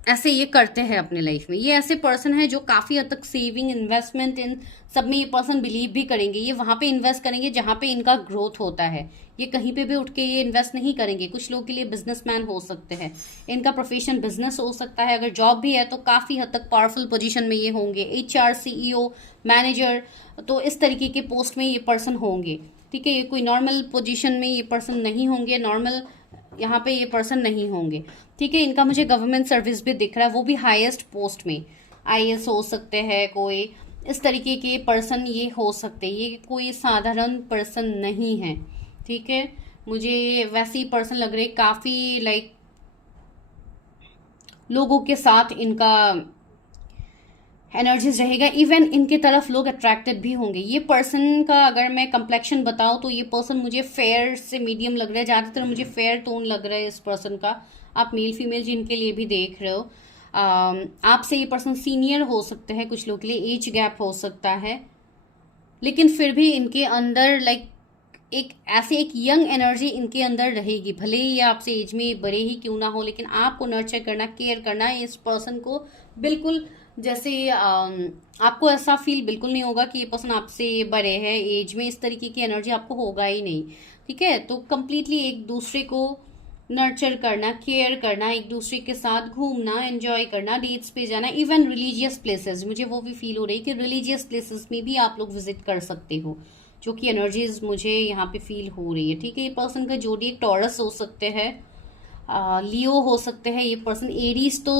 ऐसे ये करते हैं अपने लाइफ में। ये ऐसे पर्सन है जो काफ़ी हद तक सेविंग, इन्वेस्टमेंट, इन सब में ये पर्सन बिलीव भी करेंगे। ये वहाँ पे इन्वेस्ट करेंगे जहाँ पे इनका ग्रोथ होता है, ये कहीं पे भी उठ के ये इन्वेस्ट नहीं करेंगे। कुछ लोगों के लिए बिजनेसमैन हो सकते हैं, इनका प्रोफेशन बिजनेस हो सकता है। अगर जॉब भी है तो काफ़ी हद तक पावरफुल पोजीशन में ये होंगे, HR, CEO, मैनेजर, तो इस तरीके के पोस्ट में ये पर्सन होंगे, ठीक है। ये कोई नॉर्मल पोजीशन में ये पर्सन नहीं होंगे, नॉर्मल यहाँ पे ये पर्सन नहीं होंगे, ठीक है। इनका मुझे गवर्नमेंट सर्विस भी दिख रहा है, वो भी हाईएस्ट पोस्ट में, IAS हो सकते हैं, कोई इस तरीके के पर्सन ये हो सकते हैं। ये कोई साधारण पर्सन नहीं है, ठीक है। मुझे वैसे ही पर्सन लग रहे, काफ़ी लाइक लोगों के साथ इनका एनर्जीज रहेगा, इवन इनके तरफ लोग अट्रैक्टेड भी होंगे। ये पर्सन का अगर मैं कंप्लेक्शन बताऊं तो ये पर्सन मुझे फेयर से मीडियम लग रहा है, ज़्यादातर मुझे फेयर टोन लग रहा है इस पर्सन का। आप मेल फीमेल जिनके लिए भी देख रहे हो, आपसे ये पर्सन सीनियर हो सकते हैं, कुछ लोग के लिए एज गैप हो सकता है, लेकिन फिर भी इनके अंदर लाइक एक यंग एनर्जी इनके अंदर रहेगी। भले ही ये आपसे एज में बड़े ही क्यों ना हो, लेकिन आपको नर्चर करना, केयर करना इस पर्सन को बिल्कुल, जैसे आपको ऐसा फील बिल्कुल नहीं होगा कि ये पर्सन आपसे बड़े हैं एज में, इस तरीके की एनर्जी आपको होगा ही नहीं, ठीक है। तो कंप्लीटली एक दूसरे को नर्चर करना, केयर करना, एक दूसरे के साथ घूमना, एंजॉय करना, डेट्स पे जाना, इवन रिलीजियस प्लेसेस, मुझे वो भी फील हो रही है कि रिलीजियस प्लेसेस में भी आप लोग विजिट कर सकते हो, जो कि एनर्जीज मुझे यहाँ पे फील हो रही है, ठीक है। ये पर्सन का जोड़ी टॉरस हो सकते हैं, लियो हो सकते हैं, ये पर्सन एरीज तो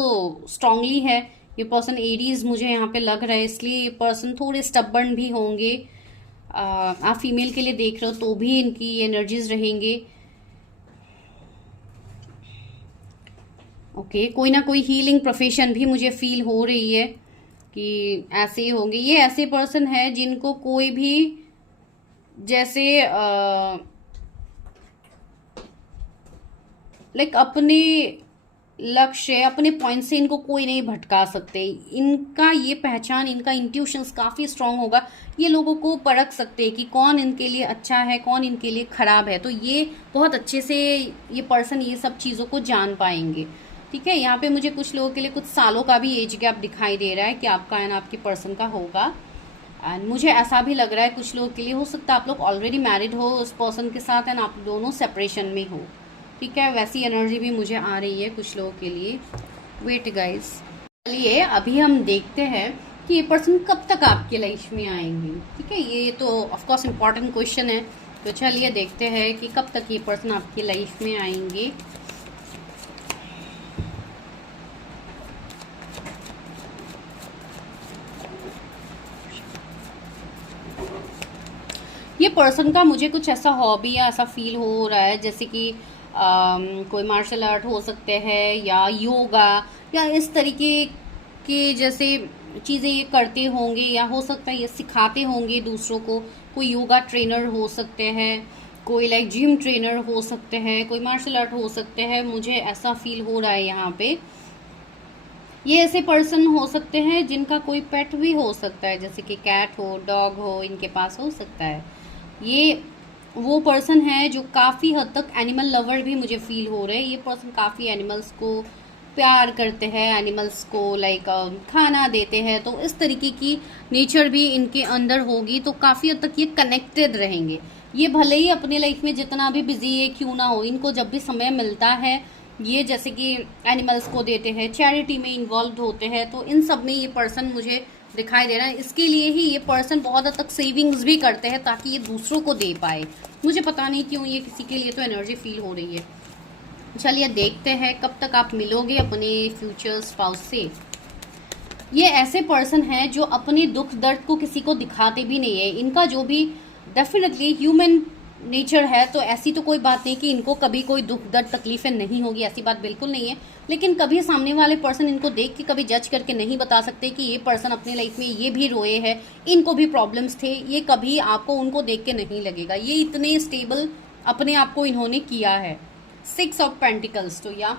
स्ट्रांगली है, ये पर्सन एरीज मुझे यहाँ पे लग रहा है, इसलिए ये पर्सन थोड़े स्टबर्न भी होंगे। आप फीमेल के लिए देख रहे हो तो भी इनकी एनर्जीज रहेंगे, ओके। कोई ना कोई हीलिंग प्रोफेशन भी मुझे फील हो रही है कि ऐसे ही होंगे। ये ऐसे पर्सन है जिनको कोई भी जैसे लाइक अपने लक्ष्य, अपने पॉइंट से इनको कोई नहीं भटका सकते। इनका ये पहचान, इनका इंट्यूशंस काफ़ी स्ट्रांग होगा। ये लोगों को परख सकते हैं कि कौन इनके लिए अच्छा है, कौन इनके लिए खराब है, तो ये बहुत अच्छे से ये पर्सन ये सब चीज़ों को जान पाएंगे, ठीक है। यहाँ पे मुझे कुछ लोगों के लिए कुछ सालों का भी एज गैप दिखाई दे रहा है कि आपका एंड आपके पर्सन का होगा। एंड मुझे ऐसा भी लग रहा है कुछ लोगों के लिए हो सकता है आप लोग ऑलरेडी मैरिड हो उस पर्सन के साथ एंड आप दोनों सेपरेशन में हो, ठीक है। वैसी एनर्जी भी मुझे आ रही है कुछ लोगों के लिए। वेट गाइस, चलिए अभी हम देखते हैं कि ये पर्सन कब तक आपके लाइफ में आएंगे, ठीक है। ये तो ऑफकोर्स इम्पॉर्टेंट क्वेश्चन है, तो चलिए देखते हैं कि कब तक ये पर्सन आपकी लाइफ में आएंगे। ये पर्सन का मुझे कुछ ऐसा हॉबी या ऐसा फील हो रहा है जैसे कि कोई मार्शल आर्ट हो सकते हैं या योगा या इस तरीके के जैसे चीज़ें ये करते होंगे, या हो सकता है ये सिखाते होंगे दूसरों को। कोई योगा ट्रेनर हो सकते हैं, कोई लाइक जिम ट्रेनर हो सकते हैं, कोई मार्शल आर्ट हो सकते हैं, मुझे ऐसा फील हो रहा है यहाँ पे। ये ऐसे पर्सन हो सकते हैं जिनका कोई पेट भी हो सकता है, जैसे कि कैट हो, डॉग हो, इनके पास हो सकता है। ये वो पर्सन है जो काफ़ी हद तक एनिमल लवर भी मुझे फील हो रहे हैं। ये पर्सन काफ़ी एनिमल्स को प्यार करते हैं, एनिमल्स को लाइक खाना देते हैं, तो इस तरीके की नेचर भी इनके अंदर होगी, तो काफ़ी हद तक ये कनेक्टेड रहेंगे। ये भले ही अपने लाइफ में जितना भी बिजी है क्यों ना हो, इनको जब भी समय मिलता है ये जैसे कि एनिमल्स को देते हैं, चैरिटी में इन्वॉल्व होते हैं, तो इन सब में ये पर्सन मुझे दिखाई दे रहा है। इसके लिए ही ये पर्सन बहुत हद तक सेविंग्स भी करते हैं ताकि ये दूसरों को दे पाए। मुझे पता नहीं क्यों ये किसी के लिए तो एनर्जी फील हो रही है। चलिए देखते हैं कब तक आप मिलोगे अपने फ्यूचर स्पाउस से। ये ऐसे पर्सन है जो अपने दुख दर्द को किसी को दिखाते भी नहीं है। इनका जो भी डेफिनेटली ह्यूमन नेचर है, तो ऐसी तो कोई बात नहीं कि इनको कभी कोई दुख दर्द तकलीफें नहीं होगी, ऐसी बात बिल्कुल नहीं है। लेकिन कभी सामने वाले पर्सन इनको देख के कभी जज करके नहीं बता सकते कि ये पर्सन अपनी लाइफ में ये भी रोए हैं, इनको भी प्रॉब्लम्स थे, ये कभी आपको उनको देख के नहीं लगेगा। ये इतने स्टेबल अपने आप को इन्होंने किया है। 6 ऑफ पेंटिकल्स, तो या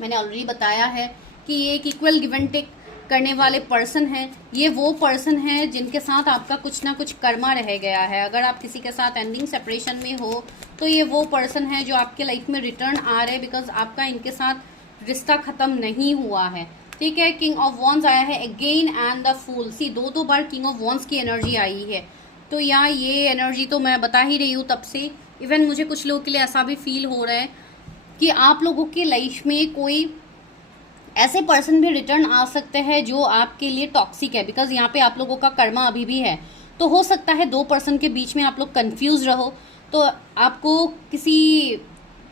मैंने ऑलरेडी बताया है कि ये एक इक्वल गिव एंड टेक करने वाले पर्सन हैं। ये वो पर्सन है जिनके साथ आपका कुछ ना कुछ कर्मा रह गया है। अगर आप किसी के साथ एंडिंग सेपरेशन में हो तो ये वो पर्सन है जो आपके लाइफ में रिटर्न आ रहे हैं, बिकॉज आपका इनके साथ रिश्ता खत्म नहीं हुआ है। ठीक है, किंग ऑफ वॉन्स आया है अगेन एंड द फूल। सी दो बार किंग ऑफ वॉन्स की एनर्जी आई है, तो यहाँ ये एनर्जी तो मैं बता ही रही हूँ तब से। इवन मुझे कुछ लोगों के लिए ऐसा भी फील हो रहा है कि आप लोगों की लाइफ में कोई ऐसे पर्सन भी रिटर्न आ सकते हैं जो आपके लिए टॉक्सिक है, बिकॉज यहाँ पे आप लोगों का कर्मा अभी भी है। तो हो सकता है 2 पर्सन के बीच में आप लोग कंफ्यूज रहो, तो आपको किसी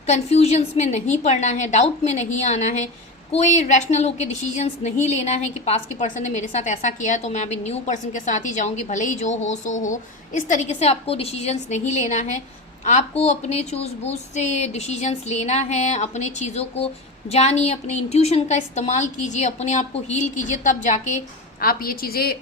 कंफ्यूजन्स में नहीं पड़ना है, डाउट में नहीं आना है, कोई रैशनल होकर डिसीजंस नहीं लेना है कि पास के पर्सन ने मेरे साथ ऐसा किया है तो मैं अभी न्यू पर्सन के साथ ही जाऊंगी, भले ही जो हो सो हो। इस तरीके से आपको डिसीजंस नहीं लेना है। आपको अपने चूज बूझ से डिसीजंस लेना है, अपने चीज़ों को जानिए, अपने इंट्यूशन का इस्तेमाल कीजिए, अपने आप को हील कीजिए, तब जाके आप ये चीज़ें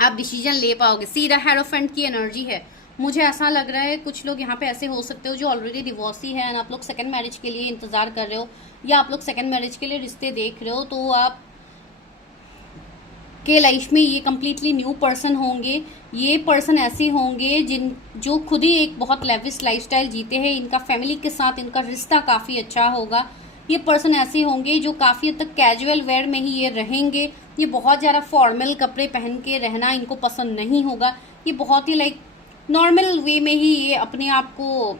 आप डिसीजन ले पाओगे। सी द हेरोफेंट की एनर्जी है। मुझे ऐसा लग रहा है कुछ लोग यहाँ पे ऐसे हो सकते हो जो ऑलरेडी डिवोर्सी है एंड आप लोग सेकंड मैरिज के लिए इंतजार कर रहे हो, या आप लोग सेकंड मैरिज के लिए रिश्ते देख रहे हो, तो आप के लाइफ में ये कम्प्लीटली न्यू पर्सन होंगे। ये पर्सन ऐसे होंगे जो खुद ही एक बहुत लेविश लाइफस्टाइल जीते हैं, इनका फैमिली के साथ इनका रिश्ता काफ़ी अच्छा होगा। ये पर्सन ऐसे होंगे जो काफ़ी हद तक कैजुअल वेयर में ही ये रहेंगे। ये बहुत ज़्यादा फॉर्मल कपड़े पहन के रहना इनको पसंद नहीं होगा। ये बहुत ही लाइक नॉर्मल वे में ही ये अपने आप को,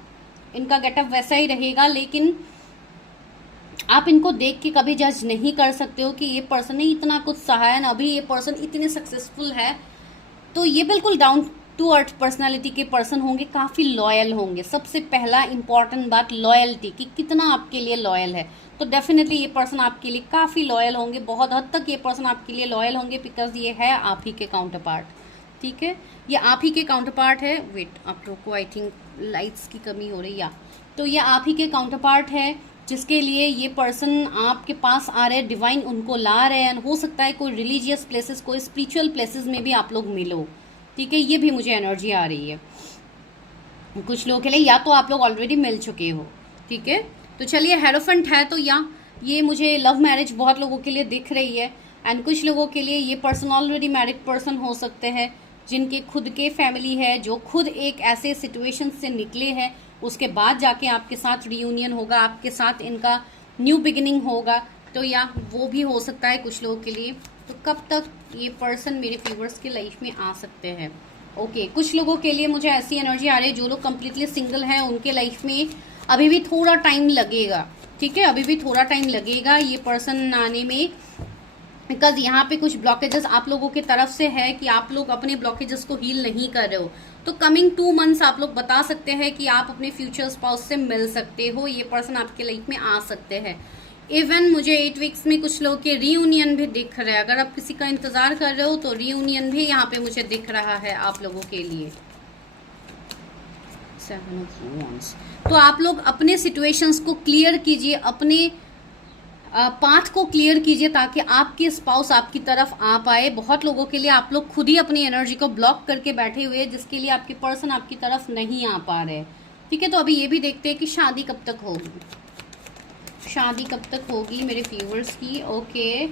इनका गेटअप वैसा ही रहेगा। लेकिन आप इनको देख के कभी जज नहीं कर सकते हो कि ये पर्सन ने इतना कुछ सहा है ना, अभी ये पर्सन इतने सक्सेसफुल है। तो ये बिल्कुल डाउन टू अर्थ पर्सनालिटी के पर्सन होंगे, काफ़ी लॉयल होंगे। सबसे पहला इंपॉर्टेंट बात लॉयल्टी की, कितना आपके लिए लॉयल है। तो डेफिनेटली ये पर्सन आपके लिए काफ़ी लॉयल होंगे, बहुत हद तक ये पर्सन आपके लिए लॉयल होंगे, बिकॉज ये है आप ही के काउंटर पार्ट। ठीक है, ये आप ही के काउंटर पार्ट है। वेट, आप लोग को आई थिंक लाइट्स की कमी हो रही है, या तो ये आप ही के काउंटर पार्ट है जिसके लिए ये पर्सन आपके पास आ रहे हैं, डिवाइन उनको ला रहे हैं। हो सकता है कोई रिलीजियस प्लेसेस, कोई स्पिरिचुअल प्लेसेस में भी आप लोग मिलो। ठीक है, ये भी मुझे एनर्जी आ रही है कुछ लोगों के लिए, या तो आप लोग ऑलरेडी मिल चुके हो। ठीक है, तो चलिए हेरोफेंट है तो या ये मुझे लव मैरिज बहुत लोगों के लिए दिख रही है, एंड कुछ लोगों के लिए ये पर्सन ऑलरेडी मैरिड पर्सन हो सकते हैं जिनके खुद के फैमिली है, जो खुद एक ऐसे सिचुएशन से निकले हैं, उसके बाद जाके आपके साथ रियूनियन होगा, आपके साथ इनका न्यू बिगिनिंग होगा। तो या वो भी हो सकता है कुछ लोगों के लिए। तो कब तक ये पर्सन मेरे व्यूअर्स के लाइफ में आ सकते हैं? ओके, कुछ लोगों के लिए मुझे ऐसी एनर्जी आ रही है जो लोग कम्प्लीटली सिंगल हैं, उनके लाइफ में अभी भी थोड़ा टाइम लगेगा। ठीक है, अभी भी थोड़ा टाइम लगेगा ये पर्सन आने में, बिकॉज यहाँ पे कुछ ब्लॉकेजेस आप लोगों की तरफ से है कि आप लोग अपने ब्लॉकेजेस को हील नहीं कर रहे हो। तो कमिंग 2 मंथ्स आप लोग बता सकते हैं कि आप अपने फ्यूचर स्पाउस से मिल सकते हो, ये पर्सन आपके लाइफ में आ सकते हैं। इवन मुझे 8 वीक्स में कुछ लोगों के रीयूनियन भी दिख रहा है। अगर आप किसी का इंतजार कर रहे हो तो रीयूनियन भी यहाँ पे मुझे दिख रहा है आप लोगों के लिए। 7 ऑफ वॉन्ड्स, तो आप लोग अपने सिचुएशंस को क्लियर कीजिए, अपने पाथ को क्लियर कीजिए ताकि आपके स्पाउस आपकी तरफ आ पाए। बहुत लोगों के लिए आप लोग खुद ही अपनी एनर्जी को ब्लॉक करके बैठे हुए हैं, जिसके लिए आपके पर्सन आपकी तरफ नहीं आ पा रहे। ठीक है, तो अभी ये भी देखते हैं कि शादी कब तक होगी, शादी कब तक होगी मेरे व्यूअर्स की। ओके,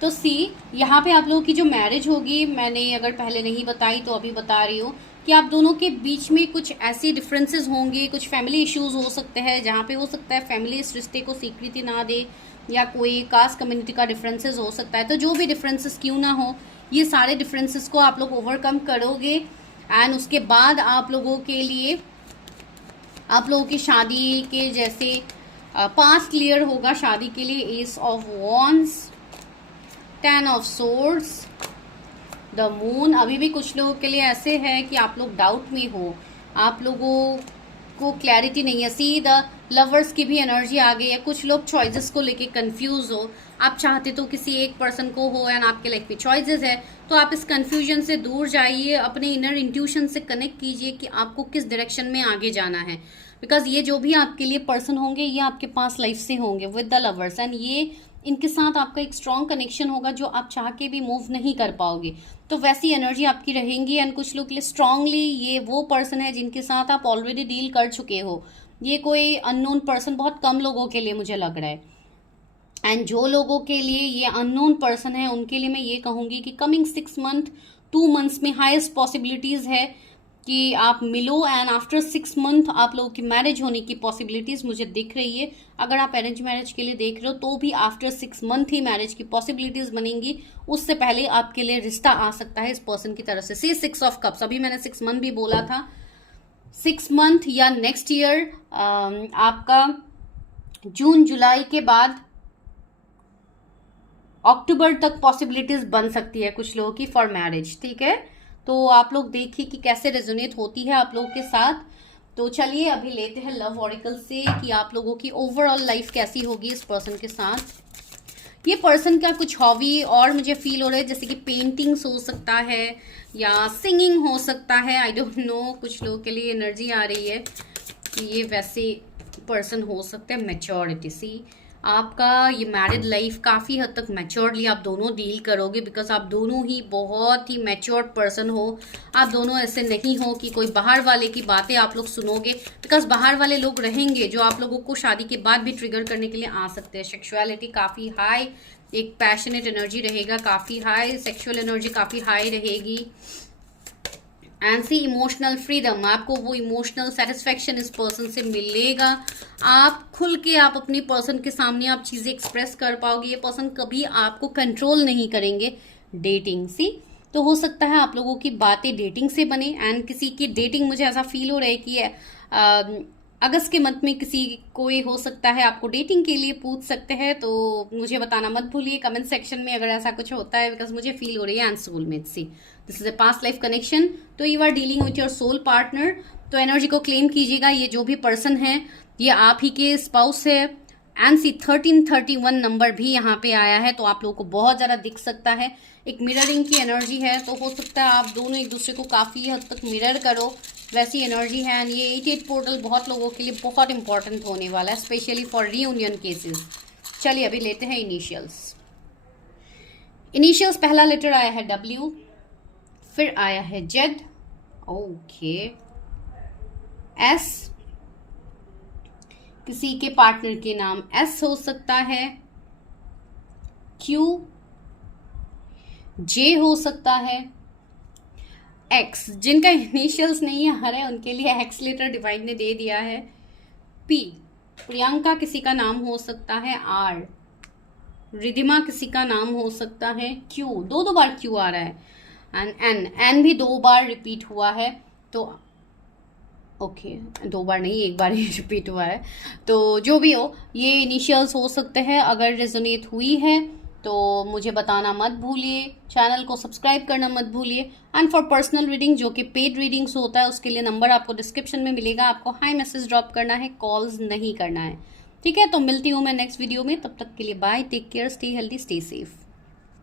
तो सी यहाँ पे आप लोगों की जो मैरिज होगी, मैंने अगर पहले नहीं बताई तो अभी बता रही हूँ कि आप दोनों के बीच में कुछ ऐसे डिफरेंसेस होंगे, कुछ फैमिली इश्यूज हो सकते हैं, जहाँ पे हो सकता है फैमिली इस रिश्ते को स्वीकृति ना दे, या कोई कास्ट कम्युनिटी का डिफरेंसेस हो सकता है। तो जो भी डिफरेंसेस क्यों ना हो, ये सारे डिफरेंसेस को आप लोग ओवरकम करोगे, एंड उसके बाद आप लोगों के लिए आप लोगों की शादी के जैसे पाथ क्लियर होगा शादी के लिए। S of wands, 10 of swords, the moon. अभी भी कुछ लोगों के लिए ऐसे है कि आप लोग डाउट में हो, आप लोगों को क्लैरिटी नहीं है। सी द लवर्स की भी एनर्जी आ गई है। कुछ लोग चॉइसेस को लेके कंफ्यूज हो, आप चाहते तो किसी एक पर्सन को हो एंड आपके लाइफ में चॉइसेस है, तो आप इस कंफ्यूजन से दूर जाइए, अपने इनर इंट्यूशन से कनेक्ट कीजिए कि आपको किस डायरेक्शन में आगे जाना है। बिकॉज ये जो भी आपके लिए पर्सन होंगे ये आपके पास लाइफ से होंगे विद द लवर्स, एंड ये इनके साथ आपका एक स्ट्रॉन्ग कनेक्शन होगा जो आप चाह के भी मूव नहीं कर पाओगे। तो वैसी एनर्जी आपकी रहेंगी। एंड कुछ लोग के लिए स्ट्रांगली ये वो पर्सन है जिनके साथ आप ऑलरेडी डील कर चुके हो। ये कोई अननोन पर्सन बहुत कम लोगों के लिए मुझे लग रहा है। एंड जो लोगों के लिए ये अननोन पर्सन है उनके लिए मैं ये कहूंगी कि कमिंग 6 मंथ 2 मंथ्स में हाईएस्ट पॉसिबिलिटीज है कि आप मिलो, एंड आफ्टर 6 मंथ आप लोगों की मैरिज होने की पॉसिबिलिटीज मुझे दिख रही है। अगर आप अरेंज मैरिज के लिए देख रहे हो तो भी आफ्टर 6 मंथ ही मैरिज की पॉसिबिलिटीज बनेंगी, उससे पहले आपके लिए रिश्ता आ सकता है इस पर्सन की तरफ से। सी 6 ऑफ कप्स, अभी मैंने 6 मंथ भी बोला था, 6 मंथ या नेक्स्ट ईयर आपका जून जुलाई के बाद अक्टूबर तक पॉसिबिलिटीज बन सकती है कुछ लोगों की फॉर मैरिज। ठीक है, तो आप लोग देखिए कि कैसे रेजोनेट होती है आप लोगों के साथ। तो चलिए अभी लेते हैं लव ऑरिकल से कि आप लोगों की ओवरऑल लाइफ कैसी होगी इस पर्सन के साथ। ये पर्सन का कुछ हॉबी और मुझे फील हो रहा है, जैसे कि पेंटिंग्स हो सकता है या सिंगिंग हो सकता है, आई डोंट नो। कुछ लोगों के लिए एनर्जी आ रही है कि ये वैसे पर्सन हो सकते हैं। मैच्योरिटी, सी आपका ये मैरिड लाइफ काफ़ी हद तक मैच्योर्डली आप दोनों डील करोगे, बिकॉज आप दोनों ही बहुत ही मैच्योर्ड पर्सन हो। आप दोनों ऐसे नहीं हो कि कोई बाहर वाले की बातें आप लोग सुनोगे, बिकॉज बाहर वाले लोग रहेंगे जो आप लोगों को शादी के बाद भी ट्रिगर करने के लिए आ सकते हैं। सेक्सुअलिटी काफ़ी हाई, एक पैशनेट एनर्जी रहेगा, काफ़ी हाई सेक्सुअल एनर्जी काफ़ी हाई रहेगी। एंड सी इमोशनल फ्रीडम, आपको वो इमोशनल सेटिस्फेक्शन इस पर्सन से मिलेगा। आप खुल के आप अपनी पर्सन के सामने आप चीज़ें एक्सप्रेस कर पाओगे। ये पर्सन कभी आपको कंट्रोल नहीं करेंगे। डेटिंग, सी तो हो सकता है आप लोगों की बातें डेटिंग से बने, एंड किसी की डेटिंग मुझे ऐसा फील हो रहा है कि अगस्त के मंथ में किसी कोई हो सकता है आपको डेटिंग के लिए पूछ सकते हैं। तो मुझे बताना मत भूलिए कमेंट सेक्शन में अगर ऐसा कुछ होता है, बिकॉज मुझे फील हो रही है and soulmate, see this is a past life connection. तो you are dealing with your soul partner. तो एनर्जी को क्लेम कीजिएगा, ये जो भी पर्सन है ये आप ही के स्पाउस है। एंड सी 1331 नंबर भी यहाँ पे आया है, तो आप लोगों को बहुत ज़्यादा दिख सकता है। एक मिररिंग की एनर्जी है, तो हो सकता है आप दोनों एक दूसरे को काफ़ी हद तक मिरर करो, वैसी एनर्जी है। एंड ये 88 पोर्टल बहुत लोगों के लिए बहुत इंपॉर्टेंट होने वाला है, स्पेशली फॉर रीयूनियन केसेस। चलिए अभी लेते हैं इनिशियल्स। इनिशियल्स पहला लेटर आया है W, फिर आया है Z, ओके, S, किसी के पार्टनर के नाम S हो सकता है, Q, J हो सकता है, X, जिनका इनिशियल्स नहीं आ रहा है उनके लिए X लेटर डिवाइन ने दे दिया है, P, प्रियंका किसी का नाम हो सकता है, R, रिधिमा किसी का नाम हो सकता है, Q, दो बार Q आ रहा है, एंड N भी 2 बार रिपीट हुआ है। तो ओके 2 बार नहीं, 1 बार ही रिपीट हुआ है। तो जो भी हो ये इनिशियल्स हो सकते हैं। अगर रेजोनेट हुई है तो मुझे बताना मत भूलिए, चैनल को सब्सक्राइब करना मत भूलिए। एंड फॉर पर्सनल रीडिंग जो कि पेड रीडिंग्स होता है उसके लिए नंबर आपको डिस्क्रिप्शन में मिलेगा। आपको हाई मैसेज ड्रॉप करना है, कॉल्स नहीं करना है। ठीक है, तो मिलती हूँ मैं नेक्स्ट वीडियो में, तब तक के लिए bye, take care, stay healthy, stay safe.